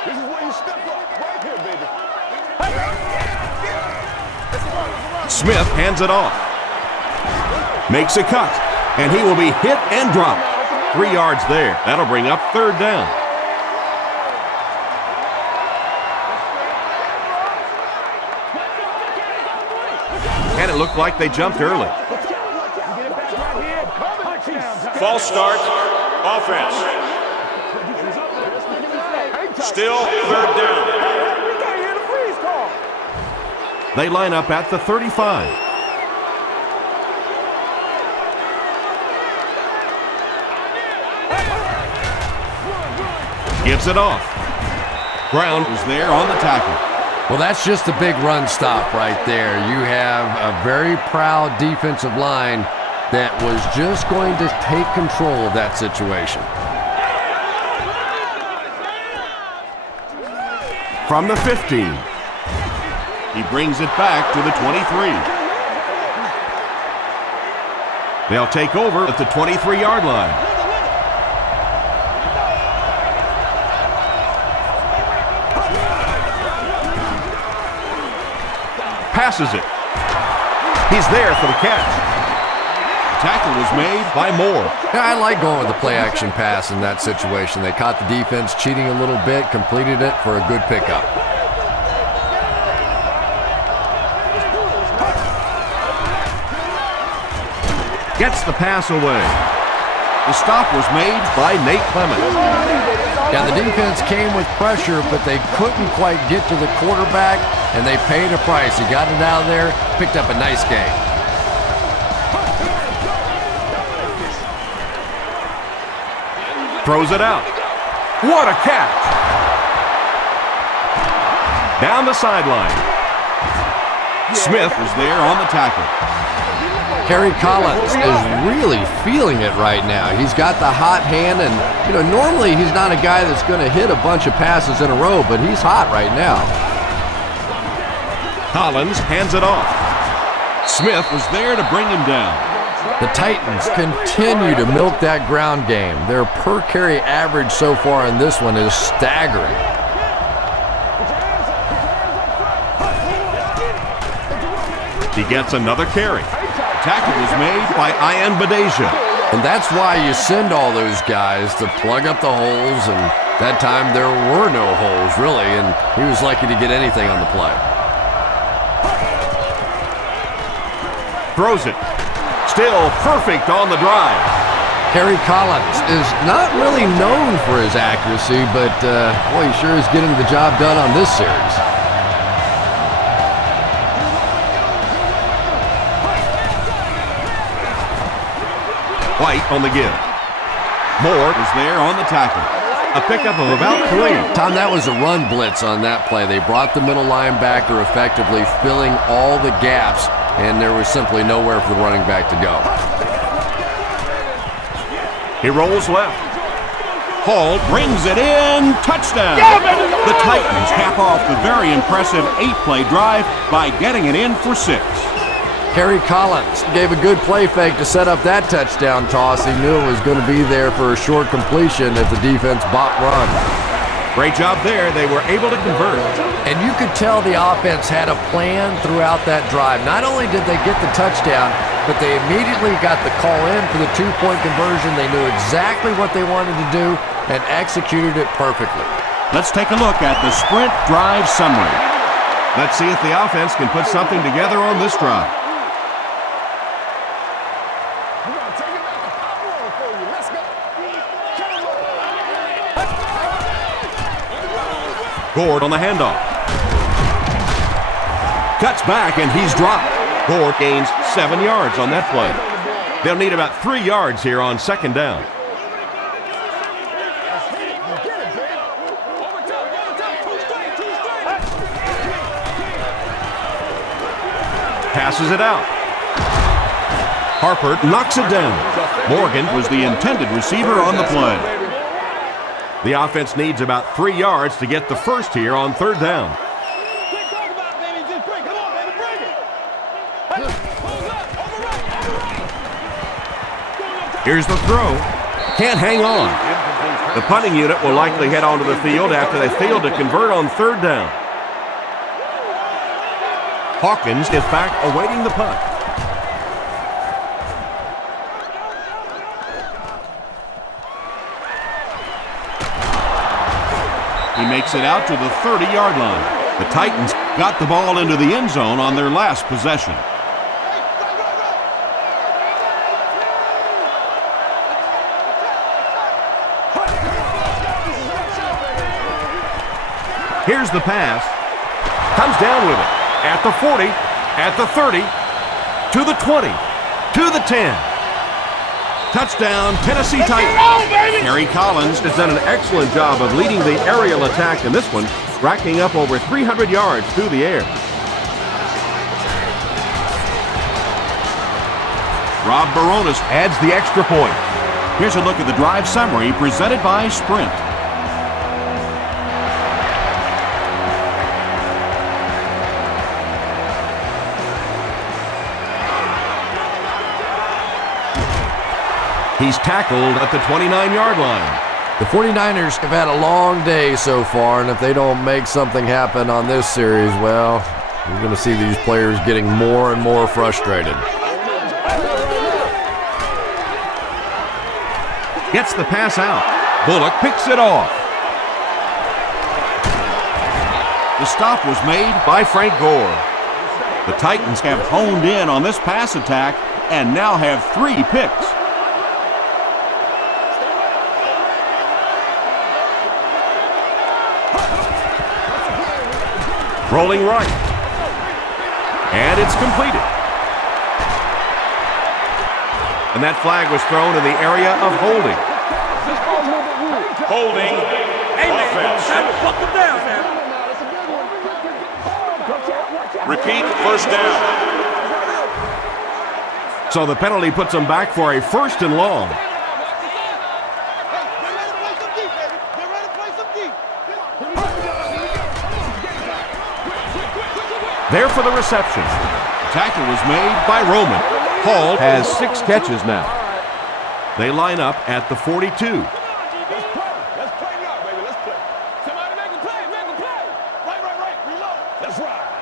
This is where you step up, right here, baby. Smith hands it off. Makes a cut, and he will be hit and dropped. 3 yards there. That'll bring up 3rd down. And it looked like they jumped early. False start, offense. Still 3rd down. They line up at the 35. Gives it off. Brown was there on the tackle. Well, that's just a big run stop right there. You have a very proud defensive line that was just going to take control of that situation. From the 15. He brings it back to the 23. They'll take over at the 23-yard line. Passes it. He's there for the catch. Tackle was made by Moore. Yeah, I like going with the play-action pass in that situation. They caught the defense cheating a little bit, completed it for a good pickup. Gets the pass away. The stop was made by Nate Clement. Yeah, the defense came with pressure, but they couldn't quite get to the quarterback, and they paid a price. He got it out of there, picked up a nice game. Throws it out. What a catch! Down the sideline. Smith was there on the tackle. Kerry Collins is really feeling it right now. He's got the hot hand, and normally he's not a guy that's going to hit a bunch of passes in a row, but he's hot right now. Collins hands it off. Smith was there to bring him down. The Titans continue to milk that ground game. Their per carry average so far in this one is staggering. He gets another carry. Tackle was made by Ian Badeja. And that's why you send all those guys to plug up the holes, and that time there were no holes, really, and he was lucky to get anything on the play. Throws it. Still perfect on the drive. Kerry Collins is not really known for his accuracy, but boy, he sure is getting the job done on this series. White on the give. Moore is there on the tackle. A pickup of about 3. Tom, that was a run blitz on that play. They brought the middle linebacker effectively, filling all the gaps and there was simply nowhere for the running back to go. He rolls left. Hall brings it in. Touchdown. The Titans cap off the very impressive 8-play drive by getting it in for 6. Kerry Collins gave a good play fake to set up that touchdown toss. He knew it was going to be there for a short completion if the defense bought run. Great job there. They were able to convert. And you could tell the offense had a plan throughout that drive. Not only did they get the touchdown, but they immediately got the call in for the 2-point conversion. They knew exactly what they wanted to do and executed it perfectly. Let's take a look at the sprint drive summary. Let's see if the offense can put something together on this drive. Gord on the handoff. Cuts back and he's dropped. Gord gains 7 yards on that play. They'll need about 3 yards here on 2nd down. Passes it out. Harper knocks it down. Morgan was the intended receiver on the play. The offense needs about 3 yards to get the first here on 3rd down. Here's the throw. Can't hang on. The punting unit will likely head onto the field after they fail to convert on 3rd down. Hawkins is back awaiting the punt. He makes it out to the 30-yard line. The Titans got the ball into the end zone on their last possession. Here's the pass. Comes down with it. At the 40, at the 30, to the 20, to the 10. Touchdown, Tennessee Titans. Kerry Collins has done an excellent job of leading the aerial attack in this one, racking up over 300 yards through the air. Rob Baronis adds the extra point. Here's a look at the drive summary presented by Sprint. He's tackled at the 29-yard line. The 49ers have had a long day so far, and if they don't make something happen on this series, well, you're going to see these players getting more and more frustrated. Gets the pass out. Bullock picks it off. The stop was made by Frank Gore. The Titans have honed in on this pass attack and now have 3 picks. Rolling right. And it's completed. And that flag was thrown in the area of holding. Holding. Offense. Repeat, 1st down. So the penalty puts them back for a 1st and long. There for the reception. The tackle was made by Roman. Hall has 6 catches now. They line up at the 42. Let's play now, baby. Let's play. Somebody make a play. Right. Reload. Let's ride.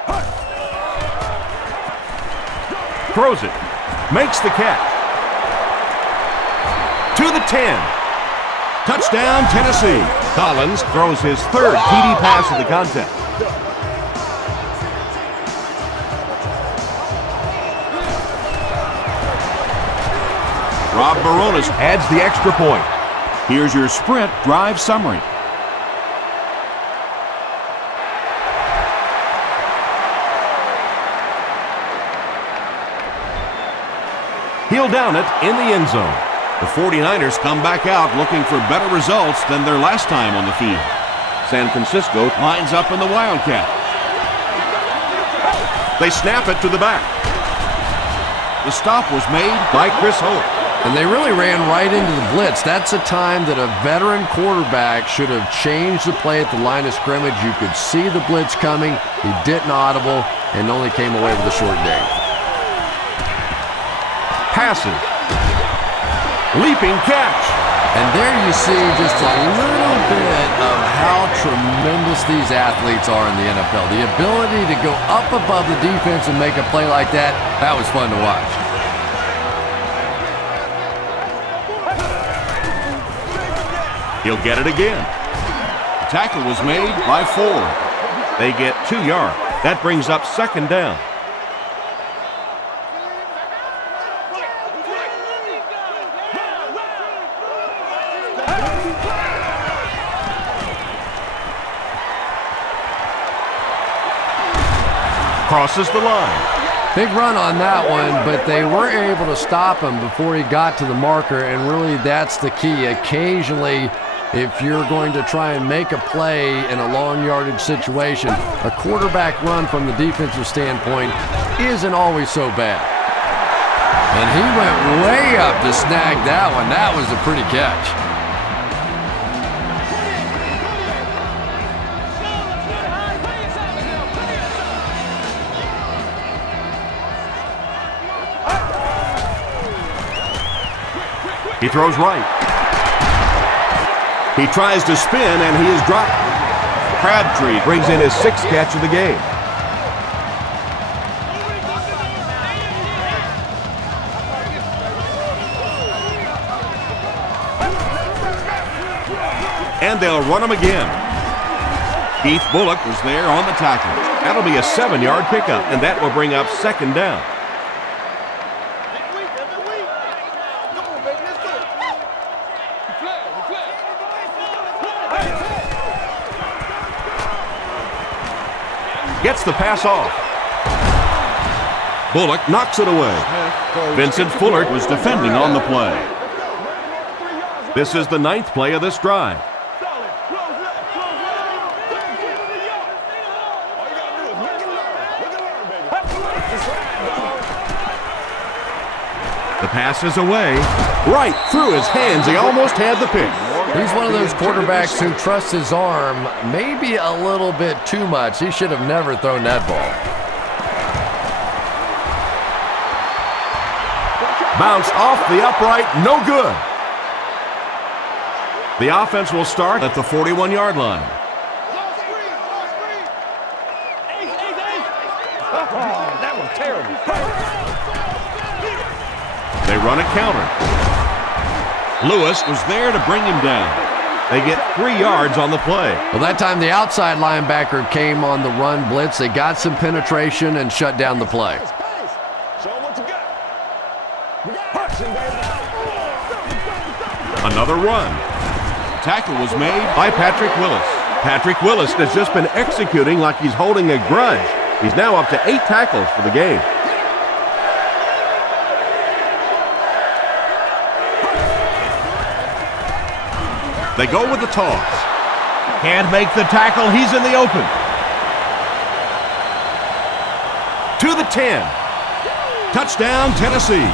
Throws it. Makes the catch. To the 10. Touchdown, Tennessee. Collins throws his 3rd TD pass of the contest. Rob Baronis adds the extra point. Here's your Sprint drive summary. He'll down it in the end zone. The 49ers come back out looking for better results than their last time on the field. San Francisco lines up in the Wildcat. They snap it to the back. The stop was made by Chris Hope. And they really ran right into the blitz. That's a time that a veteran quarterback should have changed the play at the line of scrimmage. You could see the blitz coming. He didn't audible and only came away with a short gain. Passes. Leaping catch. And there you see just a little bit of how tremendous these athletes are in the NFL. The ability to go up above the defense and make a play like that, that was fun to watch. He'll get it again. The tackle was made by Ford. They get 2 yards. That brings up second down. Crosses the line. Big run on that one, but they were able to stop him before he got to the marker, and really that's the key. Occasionally, if you're going to try and make a play in a long yardage situation, a quarterback run from the defensive standpoint isn't always so bad. And he went way up to snag that one. That was a pretty catch. He throws right. He tries to spin, and he is dropped. Crabtree brings in his 6th catch of the game. And they'll run him again. Keith Bullock was there on the tackle. That'll be a 7-yard pickup, and that will bring up second down. Gets the pass off. Bullock knocks it away. Vincent Fuller was defending on the play. This is the 9th play of this drive. The pass is away. Right through his hands. He almost had the pick. He's one of those quarterbacks who trusts his arm maybe a little bit too much. He should have never thrown that ball. Bounced off the upright, no good. The offense will start at the 41-yard line. That was terrible. They run a counter. Lewis was there to bring him down. They get 3 yards on the play. Well, that time the outside linebacker came on the run blitz. They got some penetration and shut down the play. Show what you got. Another run. Tackle was made by Patrick Willis. Patrick Willis has just been executing like he's holding a grudge. He's now up to 8 tackles for the game. They go with the toss. Can't make the tackle. He's in the open. To the 10. Touchdown, Tennessee.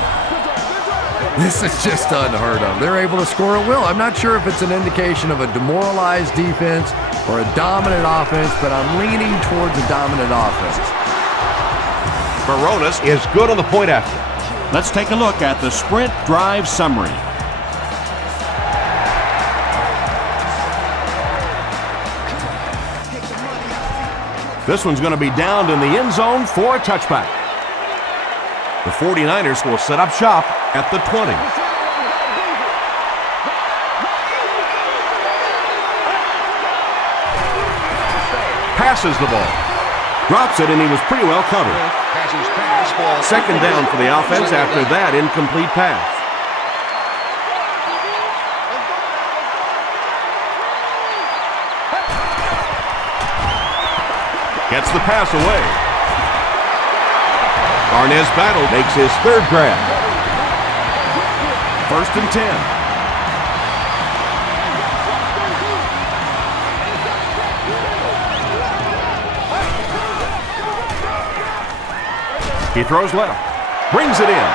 This is just unheard of. They're able to score at will. I'm not sure if it's an indication of a demoralized defense or a dominant offense, but I'm leaning towards a dominant offense. Baronis is good on the point after. Let's take a look at the sprint drive summary. This one's going to be downed in the end zone for a touchback. The 49ers will set up shop at the 20. Passes the ball. Drops it, and he was pretty well covered. Second down for the offense after that incomplete pass. Gets the pass away. Arnaz Battle makes his 3rd grab. 1st and 10. He throws left. Brings it in.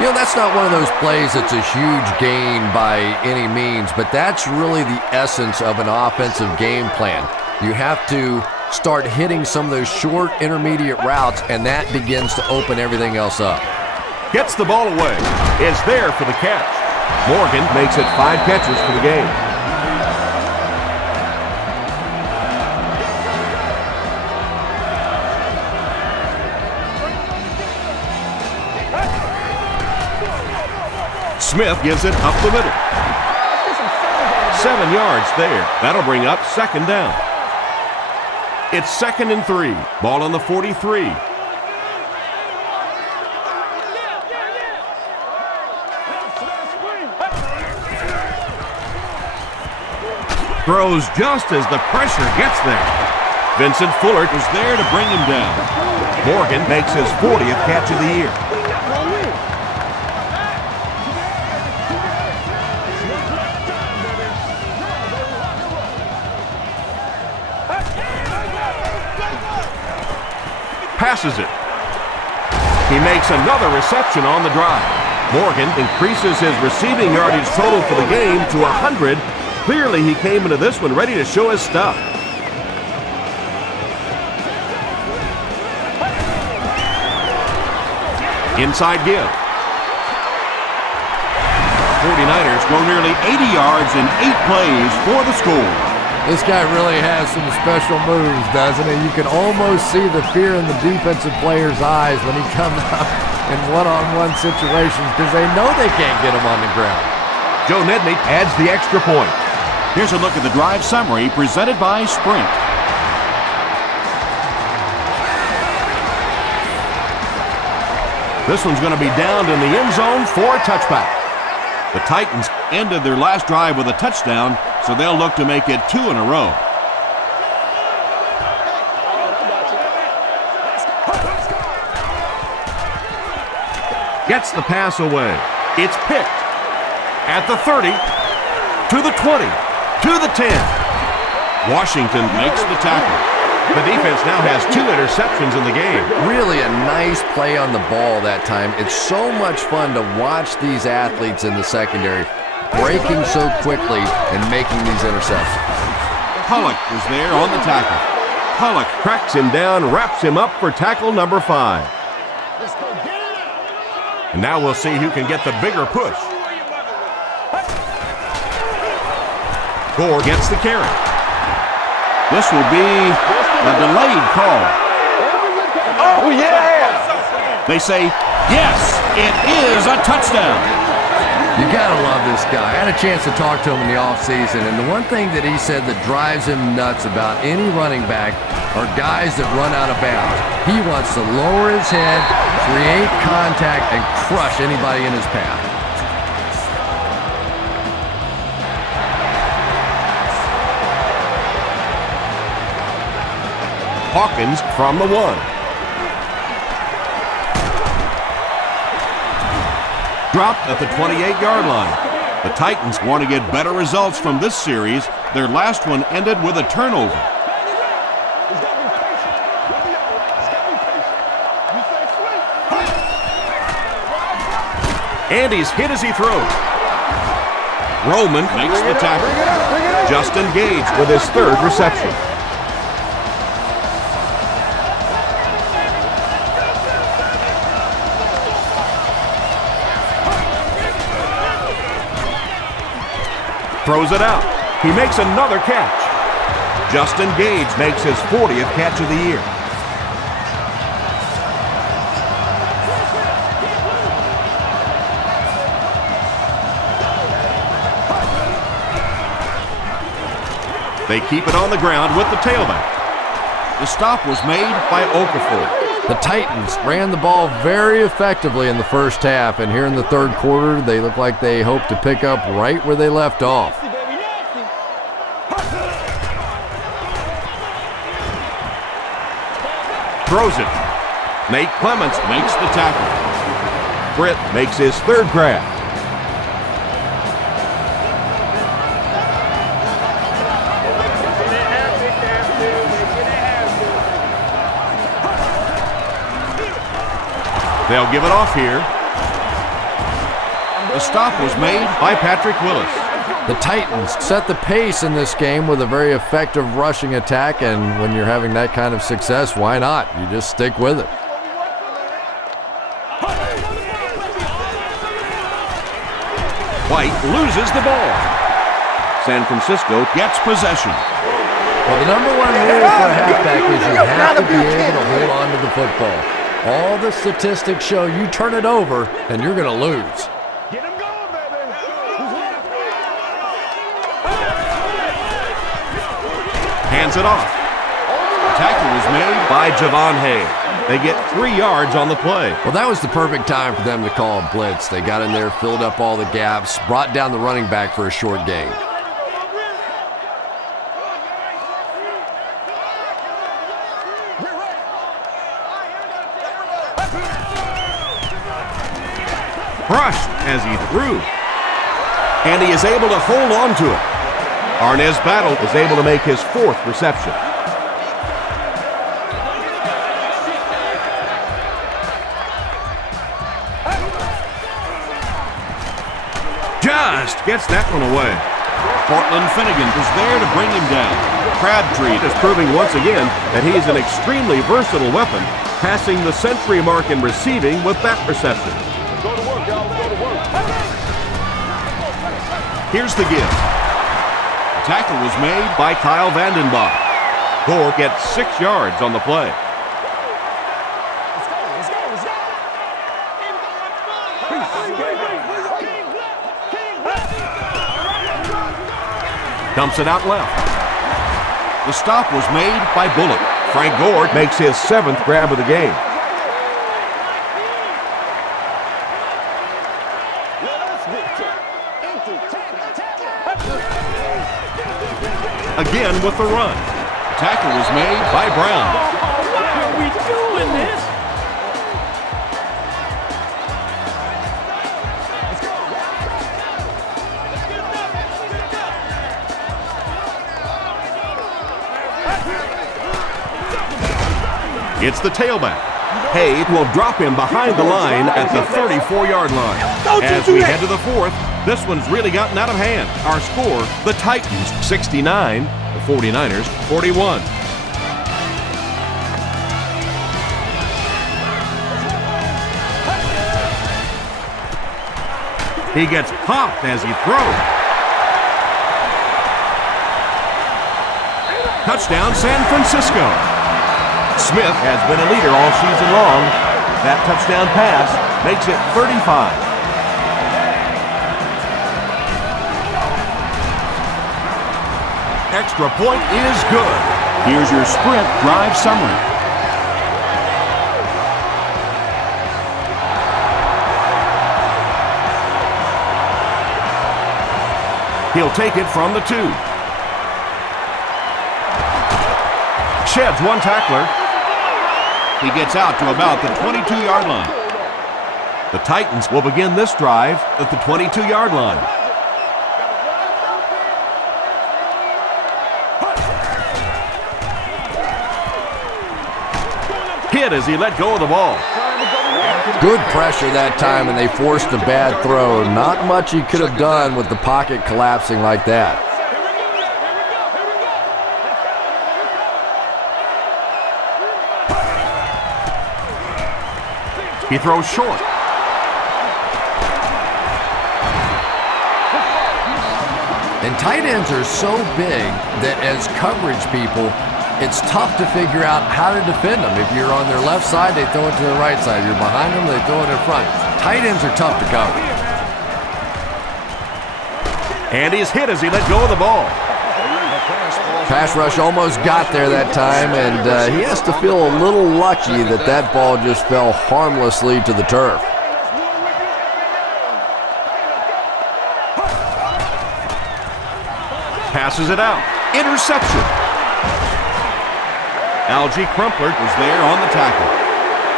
You know, that's not one of those plays that's a huge gain by any means, but that's really the essence of an offensive game plan. You have to start hitting some of those short intermediate routes, and that begins to open everything else up. Gets the ball away. Is there for the catch. Morgan makes it 5 catches for the game. Smith gives it up the middle. 7 yards there. That'll bring up 2nd down. It's 2nd and 3. Ball on the 43. Throws just as the pressure gets there. Vincent Fuller is there to bring him down. Morgan makes his 40th catch of the year. Passes it. He makes another reception on the drive. Morgan increases his receiving yardage total for the game to 100. Clearly, he came into this one ready to show his stuff. Inside give. 49ers go nearly 80 yards in 8 plays for the score. This guy really has some special moves, doesn't he? You can almost see the fear in the defensive player's eyes when he comes up in one-on-one situations because they know they can't get him on the ground. Joe Nedney adds the extra point. Here's a look at the drive summary presented by Sprint. This one's going to be downed in the end zone for a touchback. The Titans ended their last drive with a touchdown, so they'll look to make it 2 in a row. Gets the pass away. It's picked. At the 30, to the 20, to the 10. Washington makes the tackle. The defense now has 2 interceptions in the game. Really a nice play on the ball that time. It's so much fun to watch these athletes in the secondary breaking so quickly and making these interceptions. Pollock is there on the tackle. Pollock cracks him down, wraps him up for tackle number 5. And now we'll see who can get the bigger push. Gore gets the carry. This will be a delayed call. Oh, yeah! They say, yes, it is a touchdown. You gotta love this guy. I had a chance to talk to him in the offseason, and the one thing that he said that drives him nuts about any running back are guys that run out of bounds. He wants to lower his head, create contact, and crush anybody in his path. Hawkins from the 1. Dropped at the 28-yard line. The Titans want to get better results from this series. Their last one ended with a turnover. And he's hit as he throws. Roman makes the tackle. Justin Gage with his 3rd reception. Throws it out. He makes another catch. Justin Gage makes his 40th catch of the year. They keep it on the ground with the tailback. The stop was made by Okafor. The Titans ran the ball very effectively in the first half, and here in the 3rd quarter, they look like they hope to pick up right where they left off. Throws it. Nate Clements makes the tackle. Britt makes his 3rd grab. They'll give it off here. The stop was made by Patrick Willis. The Titans set the pace in this game with a very effective rushing attack, and when you're having that kind of success, why not? You just stick with it. White loses the ball. San Francisco gets possession. Well, the number one rule for a halfback is you have to be able to hold on to the football. All the statistics show you turn it over, and you're going to lose. Get him going, baby. Hands it off. The tackle was made by Javon Hay. They get 3 yards on the play. Well, that was the perfect time for them to call a blitz. They got in there, filled up all the gaps, brought down the running back for a short gain. Crushed as he threw. And he is able to hold on to it. Arnez Battle is able to make his 4th reception. Just gets that one away. Portland Finnegan is there to bring him down. Crabtree is proving once again that he's an extremely versatile weapon, passing the century mark in receiving with that reception. Go to work, y'all. Go to work. Here's the give. The tackle was made by Kyle Vandenbach. Gore gets 6 yards on the play. Dumps it out left. The stop was made by Bullock. Frank Gore makes his 7th grab of the game. Again with the run. Tackle was made by Brown. Why are we doing this? It's the tailback. Hay will drop him behind the line at the 34-yard line. As we head to the 4th, this one's really gotten out of hand. Our score, the Titans 69, the 49ers 41. He gets popped as he throws. Touchdown, San Francisco. Smith has been a leader all season long. That touchdown pass makes it 35. Extra point is good. Here's your sprint drive summary. He'll take it from the 2. Sheds one tackler. He gets out to about the 22-yard line. The Titans will begin this drive at the 22-yard line. Hit as he let go of the ball. Good pressure that time, and they forced a bad throw. Not much he could have done with the pocket collapsing like that. He throws short. And tight ends are so big that as coverage people, it's tough to figure out how to defend them. If you're on their left side, they throw it to the right side. If you're behind them, they throw it in front. Tight ends are tough to cover. And he's hit as he let go of the ball. Pass rush almost got there that time, and he has to feel a little lucky that that ball just fell harmlessly to the turf. Passes it out. Interception. Algie Crumpler was there on the tackle.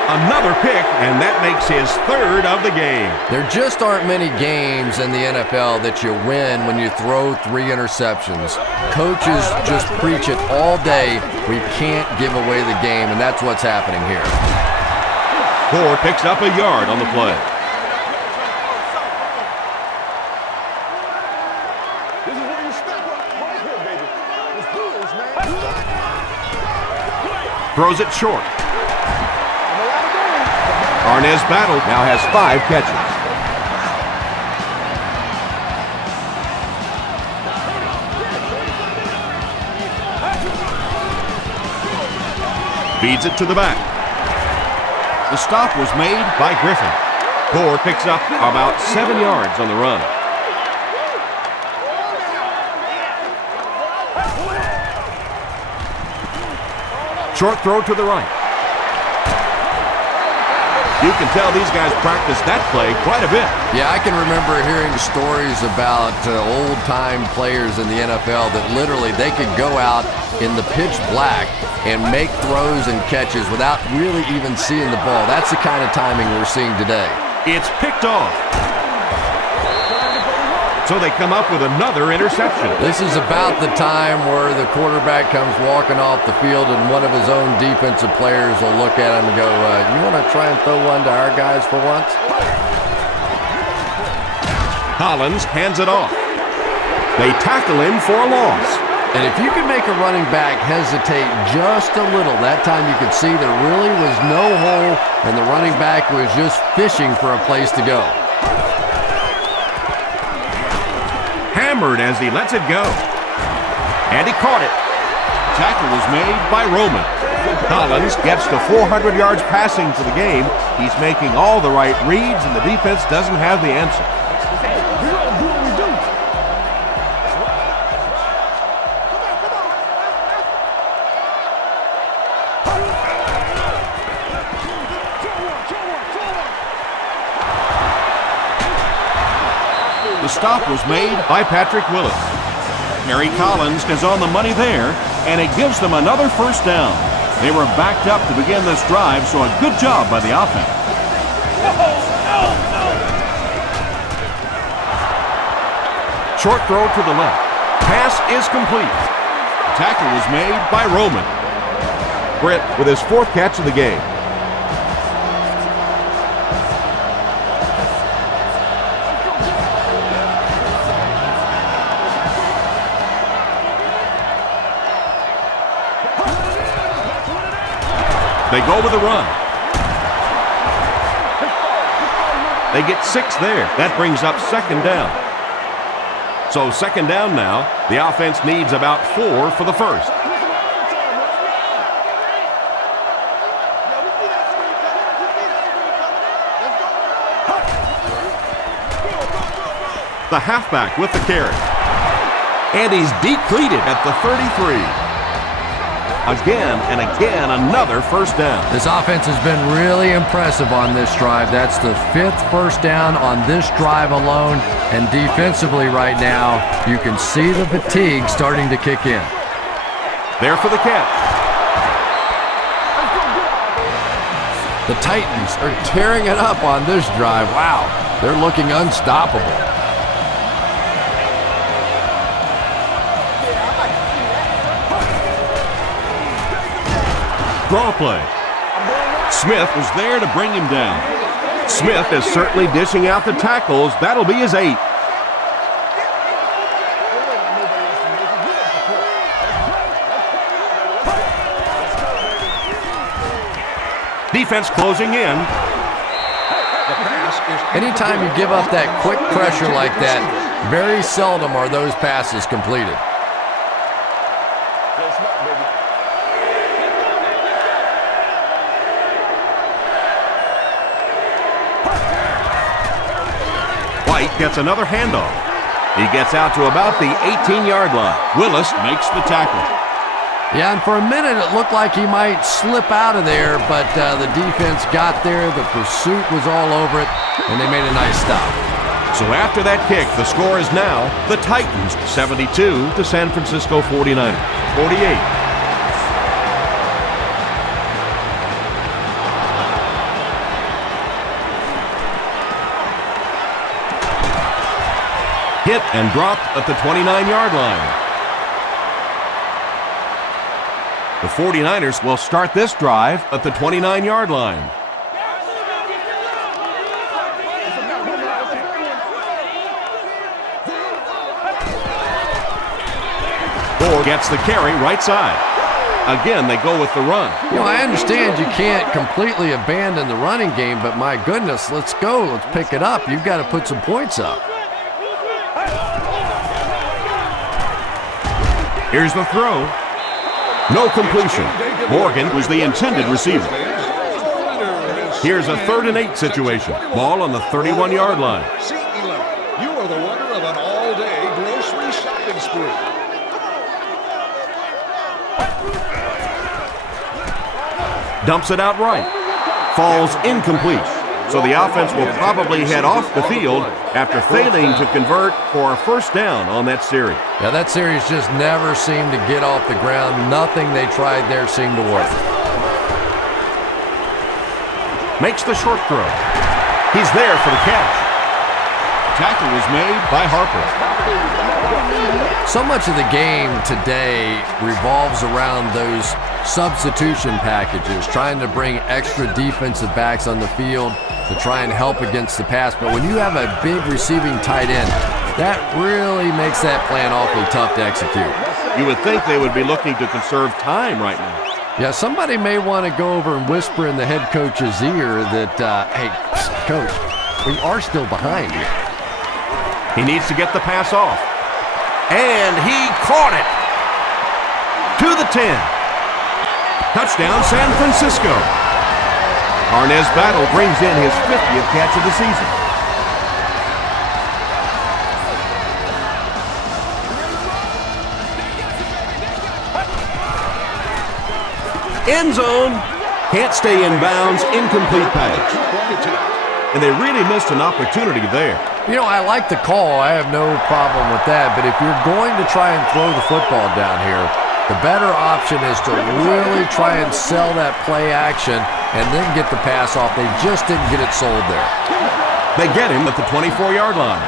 Another pick, and that makes his 3rd of the game. There just aren't many games in the NFL that you win when you throw 3 interceptions. Coaches just preach it all day. We can't give away the game, and that's what's happening here. Ford picks up a yard on the play. This is where you step up right here, baby. Let's do this, man. Throws it short. Arnaz Battle now has 5 catches. Feeds it to the back. The stop was made by Griffin. Ford picks up about 7 yards on the run. Short throw to the right. You can tell these guys practice that play quite a bit. Yeah, I can remember hearing stories about old-time players in the NFL that literally they could go out in the pitch black and make throws and catches without really even seeing the ball. That's the kind of timing we're seeing today. It's picked off. So they come up with another interception. This is about the time where the quarterback comes walking off the field and one of his own defensive players will look at him and go, you want to try and throw one to our guys for once? Collins hands it off. They tackle him for a loss. And if you can make a running back hesitate just a little, that time you could see there really was no hole and the running back was just fishing for a place to go. Hammered as he lets it go. And he caught it. Tackle was made by Roman. Collins gets to 400 yards passing for the game. He's making all the right reads, and the defense doesn't have the answer. The stop was made by Patrick Willis. Harry Collins is on the money there, and it gives them another first down. They were backed up to begin this drive, so a good job by the offense. Short throw to the left. Pass is complete. Tackle was made by Roman. Britt with his 4th catch of the game. They go with a run. They get 6 there. That brings up 2nd down. So 2nd down now. The offense needs about 4 for the first. The halfback with the carry. And he's depleted at the 33. Again and again, another first down. This offense has been really impressive on this drive. That's the 5th first down on this drive alone. And defensively right now, you can see the fatigue starting to kick in. There for the catch. The Titans are tearing it up on this drive. Wow, they're looking unstoppable. Draw play. Smith was there to bring him down. Smith is certainly dishing out the tackles. That'll be his 8th. Defense closing in. Anytime you give up that quick pressure like that, very seldom are those passes completed. White gets another handoff. He gets out to about the 18-yard line. Willis makes the tackle. Yeah, and for a minute it looked like he might slip out of there, but the defense got there, the pursuit was all over it, and they made a nice stop. So after that kick, the score is now the Titans 72 to San Francisco 49ers 48. Hit and dropped at the 29-yard line. The 49ers will start this drive at the 29-yard line. Ford gets the carry right side. Again, they go with the run. You know, I understand you can't completely abandon the running game, but my goodness, let's go. Let's pick it up. You've got to put some points up. Here's the throw. No completion. Morgan was the intended receiver. Here's a 3rd and 8 situation. Ball on the 31-yard line. C11, you are the winner of an all-day grocery shopping spree. Dumps it out right. Falls incomplete. So the offense will probably head off the field after failing to convert for a first down on that series. Yeah, that series just never seemed to get off the ground. Nothing they tried there seemed to work. Makes the short throw. He's there for the catch. Tackle was made by Harper. So much of the game today revolves around those substitution packages, trying to bring extra defensive backs on the field to try and help against the pass. But when you have a big receiving tight end, that really makes that plan awfully tough to execute. You would think they would be looking to conserve time right now. Yeah, somebody may want to go over and whisper in the head coach's ear that, hey, coach, we are still behind here. He needs to get the pass off. And he caught it. To the 10. Touchdown, San Francisco. Arnez Battle brings in his 50th catch of the season. End zone. Can't stay in bounds. Incomplete pass. And they really missed an opportunity there. You know, I like the call. I have no problem with that. But if you're going to try and throw the football down here, the better option is to really try and sell that play action and then get the pass off. They just didn't get it sold there. They get him at the 24-yard line.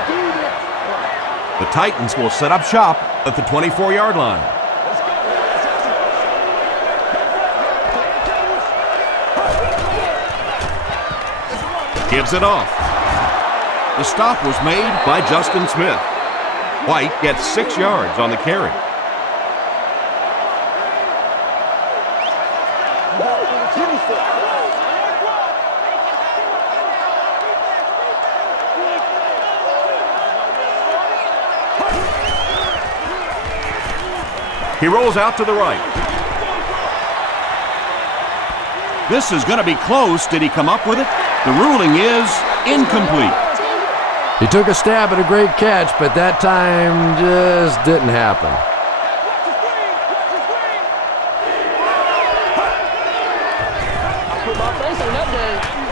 The Titans will set up shop at the 24-yard line. Gives it off. The stop was made by Justin Smith. White gets 6 yards on the carry. He rolls out to the right. This is going to be close. Did he come up with it? The ruling is incomplete. He took a stab at a great catch, but that time just didn't happen.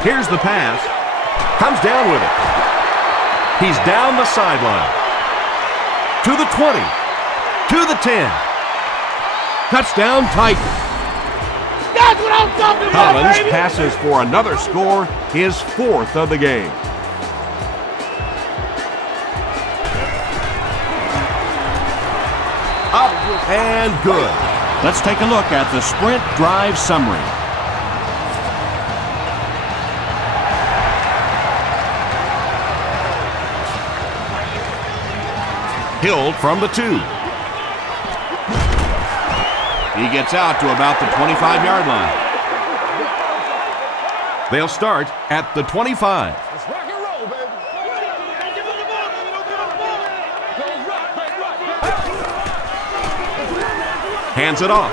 Here's the pass. Comes down with it. He's down the sideline. To the 20. To the 10. Touchdown, Titans. That's what I'm talking about, Collins baby! passes for another score, his 4th of the game. Up and good. Let's take a look at the sprint drive summary. Hill from the 2. He gets out to about the 25-yard line. They'll start at the 25. Let's rock and roll, baby. Hands it off.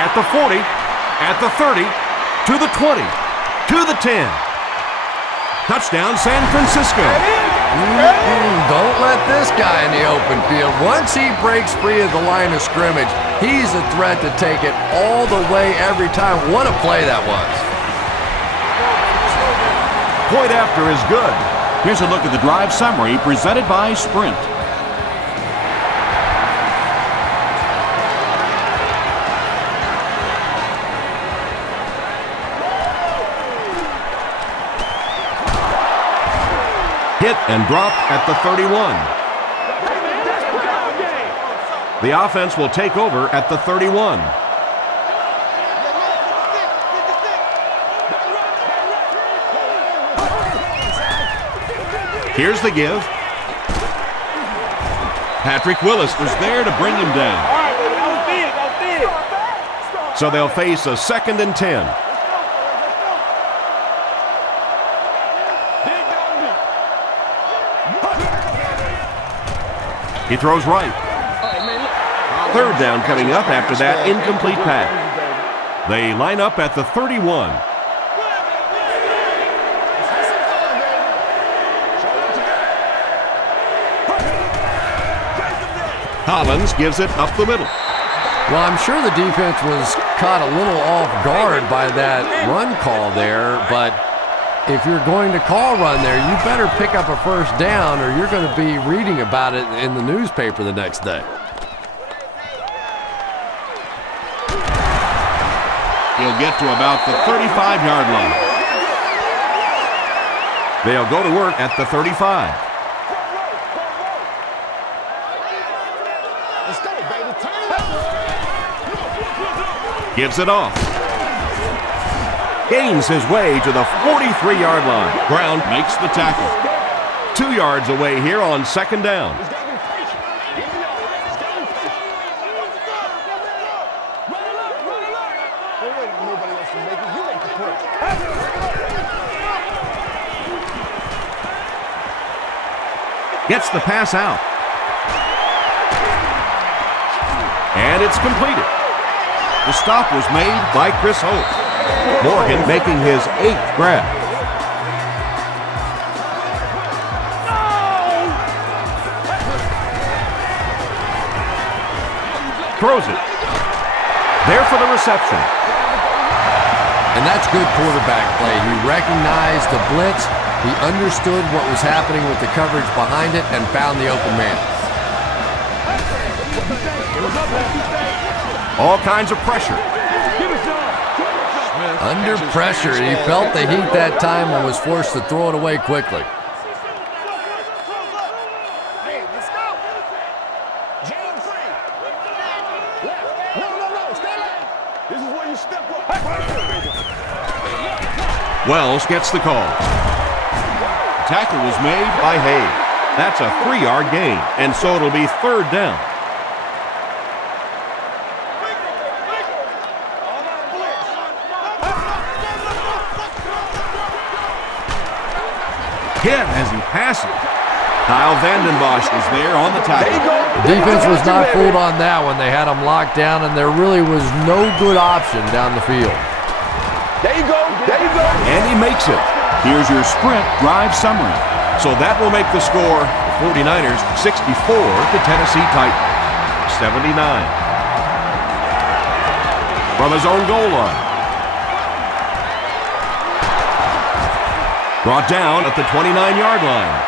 At the 40, at the 30, to the 20, to the 10. Touchdown, San Francisco. Don't let this guy in the open field. Once he breaks free of the line of scrimmage, he's a threat to take it all the way every time. What a play that was. Point after is good. Here's a look at the drive summary presented by Sprint. Hit and drop at the 31. The offense will take over at the 31. Here's the give. Patrick Willis was there to bring him down. All right, baby, that was big. That was big. So they'll face a 2nd and 10. He throws right. 3rd down coming up after that incomplete pass. They line up at the 31. Collins gives it up the middle. Well, I'm sure the defense was caught a little off guard by that run call there, but if you're going to call run there, you better pick up a 1st down or you're going to be reading about it in the newspaper the next day. He'll get to about the 35-yard line. They'll go to work at the 35. Let's go, baby. Turn it up. Gives it off. Gains his way to the 43-yard line. Brown makes the tackle. 2 yards away here on 2nd down. Gets the pass out. And it's completed. The stop was made by Chris Holt. Morgan making his 8th grab. Throws it. There for the reception. And that's good quarterback play. He recognized the blitz. He understood what was happening with the coverage behind it and found the open man. All kinds of pressure. Under pressure, he felt the heat that time and was forced to throw it away quickly. Hey, let's go. Jam free. Left. No. Stay left. This is where you step up. Wells gets the call. Tackle was made by Hayes. That's a 3-yard gain, and so it'll be 3rd down. Hit as he passes. Kyle Vanden Bosch is there on the tackle. The defense was not fooled on that one. They had him locked down, and there really was no good option down the field. There you go. And he makes it. Here's your sprint drive summary. So that will make the score 49ers 64 to Tennessee Titans 79. From his own goal line. Brought down at the 29-yard line.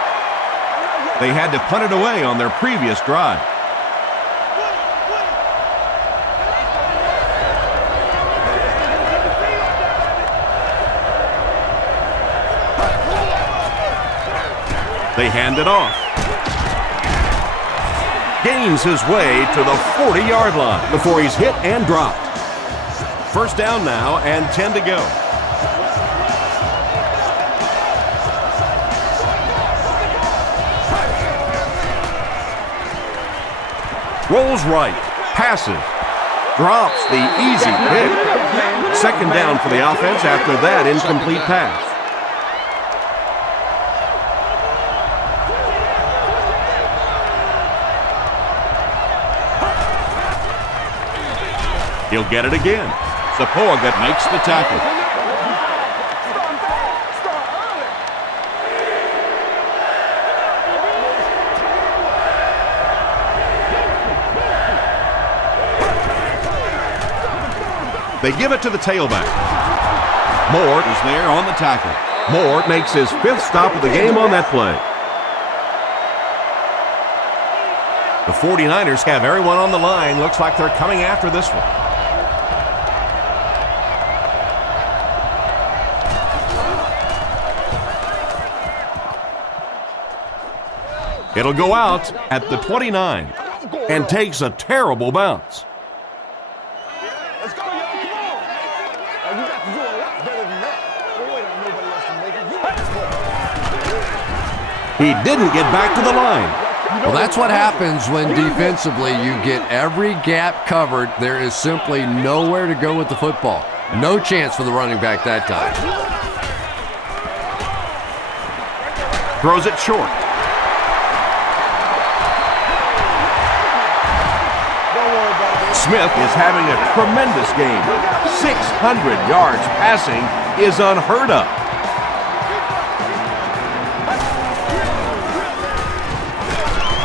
They had to punt it away on their previous drive. They hand it off. Gains his way to the 40-yard line before he's hit and dropped. 1st down now and 10 to go. Rolls right, passes, drops the easy pick. 2nd down for the offense after that incomplete pass. He'll get it again. Sapoaga makes the tackle. They give it to the tailback. Moore is there on the tackle. Moore makes his 5th stop of the game on that play. The 49ers have everyone on the line. Looks like they're coming after this one. It'll go out at the 29 and takes a terrible bounce. Let's go, y'all. Come on. You got to do a lot better than that. Don't wait on nobody else to make it. You got to He didn't get back to the line. Well, that's what happens when defensively you get every gap covered. There is simply nowhere to go with the football. No chance for the running back that time. Throws it short. Smith is having a tremendous game. 600 yards passing is unheard of.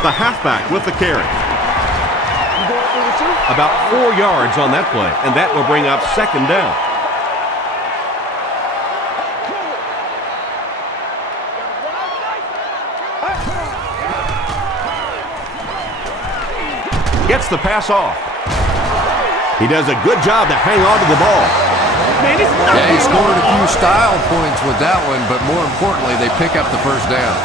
The halfback with the carry. About 4 yards on that play, and that will bring up second down. Gets the pass off. He does a good job to hang on to the ball. Yeah, he scored a few style points with that one, but more importantly, they pick up the first down.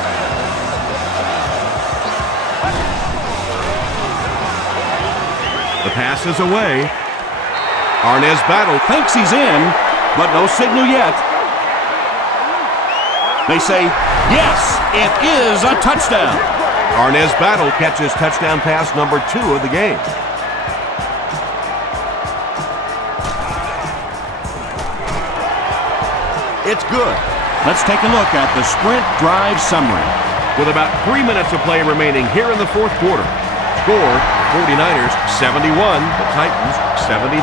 The pass is away. Arnez Battle thinks he's in, but no signal yet. They say, yes, it is a touchdown. Arnez Battle catches touchdown pass number 2 of the game. It's good. Let's take a look at the sprint drive summary. With about 3 minutes of play remaining here in the fourth quarter. Score, 49ers 71, the Titans 79.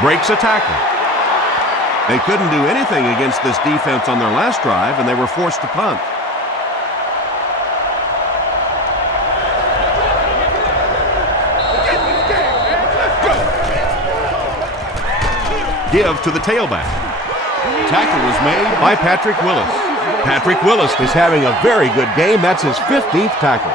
Breaks a tackle. They couldn't do anything against this defense on their last drive, and they were forced to punt. Give to the tailback. Tackle was made by Patrick Willis. Patrick Willis is having a very good game. That's his 15th tackle.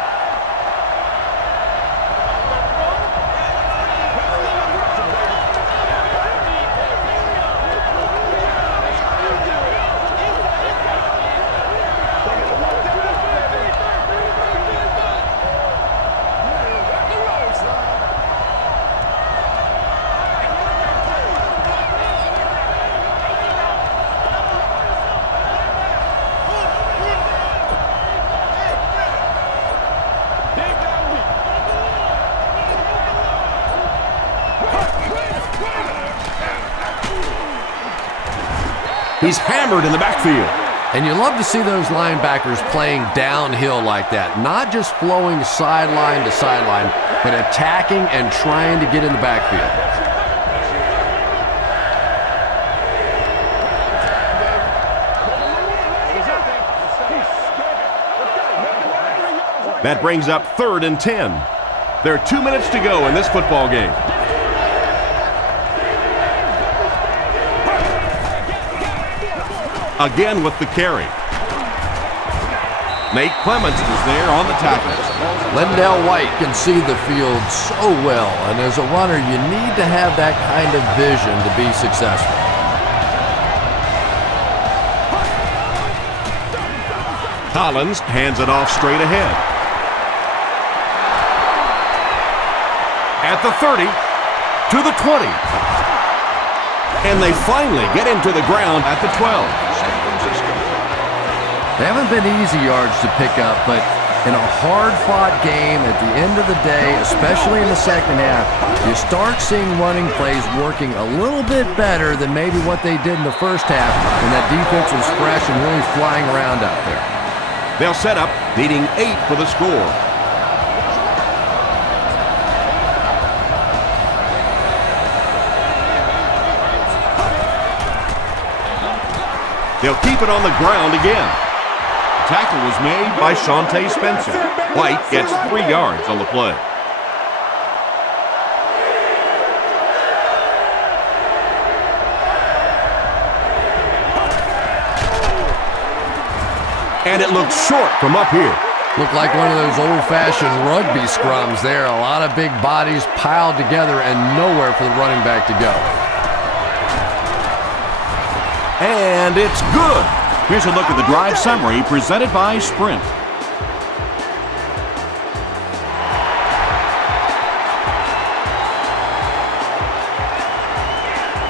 He's hammered in the backfield. And you love to see those linebackers playing downhill like that, not just flowing sideline to sideline, but attacking and trying to get in the backfield. That brings up 3rd and 10. There are 2 minutes to go in this football game. Again with the carry. Nate Clements is there on the tackle. Lendell White can see the field so well, and as a runner, you need to have that kind of vision to be successful. Collins hands it off straight ahead. At the 30, to the 20. And they finally get him to the ground at the 12. They haven't been easy yards to pick up, but in a hard-fought game at the end of the day, especially in the second half, you start seeing running plays working a little bit better than maybe what they did in the first half when that defense was fresh and really flying around out there. They'll set up, needing 8 for the score. They'll keep it on the ground again. Tackle was made by Shante Spencer. White gets 3 yards on the play. And it looks short from up here. Looked like one of those old-fashioned rugby scrums there. A lot of big bodies piled together and nowhere for the running back to go. And it's good. Here's a look at the drive summary presented by Sprint.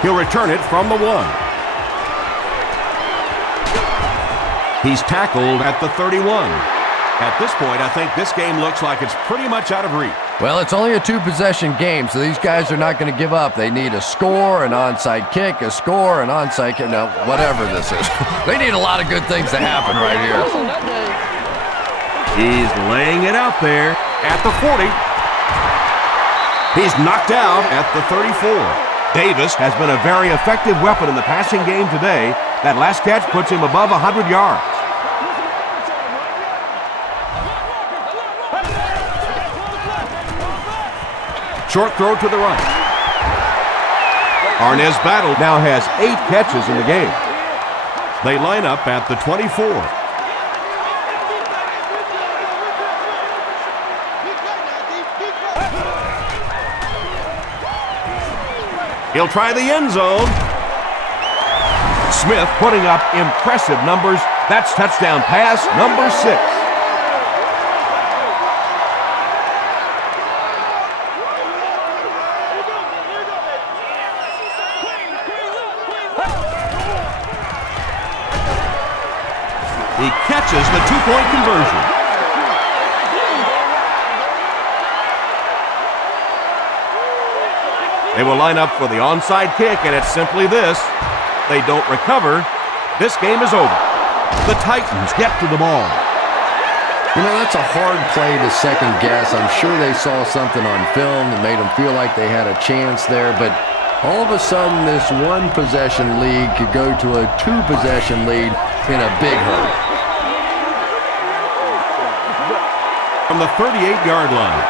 He'll return it from the 1. He's tackled at the 31. At this point, I think this game looks like it's pretty much out of reach. Well, it's only a two-possession game, so these guys are not going to give up. They need a score, an onside kick, a score, an onside kick. Now, whatever this is. They need a lot of good things to happen right here. He's laying it out there at the 40. He's knocked out at the 34. Davis has been a very effective weapon in the passing game today. That last catch puts him above 100 yards. Short throw to the right. Arnaz Battle now has 8 catches in the game. They line up at the 24. He'll try the end zone. Smith putting up impressive numbers. That's touchdown pass number 6. He catches the 2-point conversion. They will line up for the onside kick, and it's simply this. They don't recover. This game is over. The Titans get to the ball. You know, that's a hard play to second guess. I'm sure they saw something on film that made them feel like they had a chance there, but all of a sudden this one-possession lead could go to a two-possession lead in a big hurry. From the 38-yard line.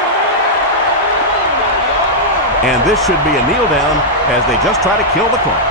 And this should be a kneel down as they just try to kill the clock.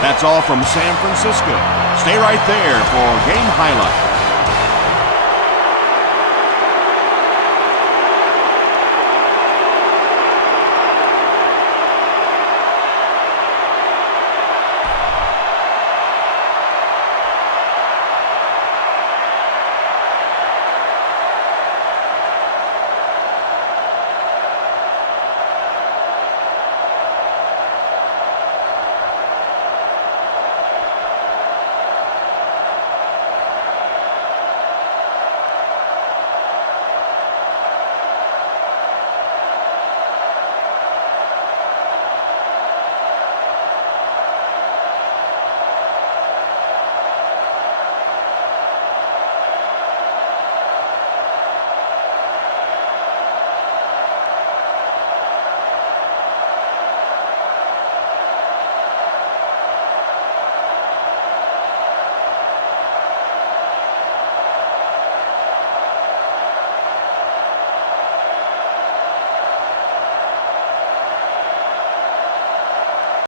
That's all from San Francisco. Stay right there for game highlights.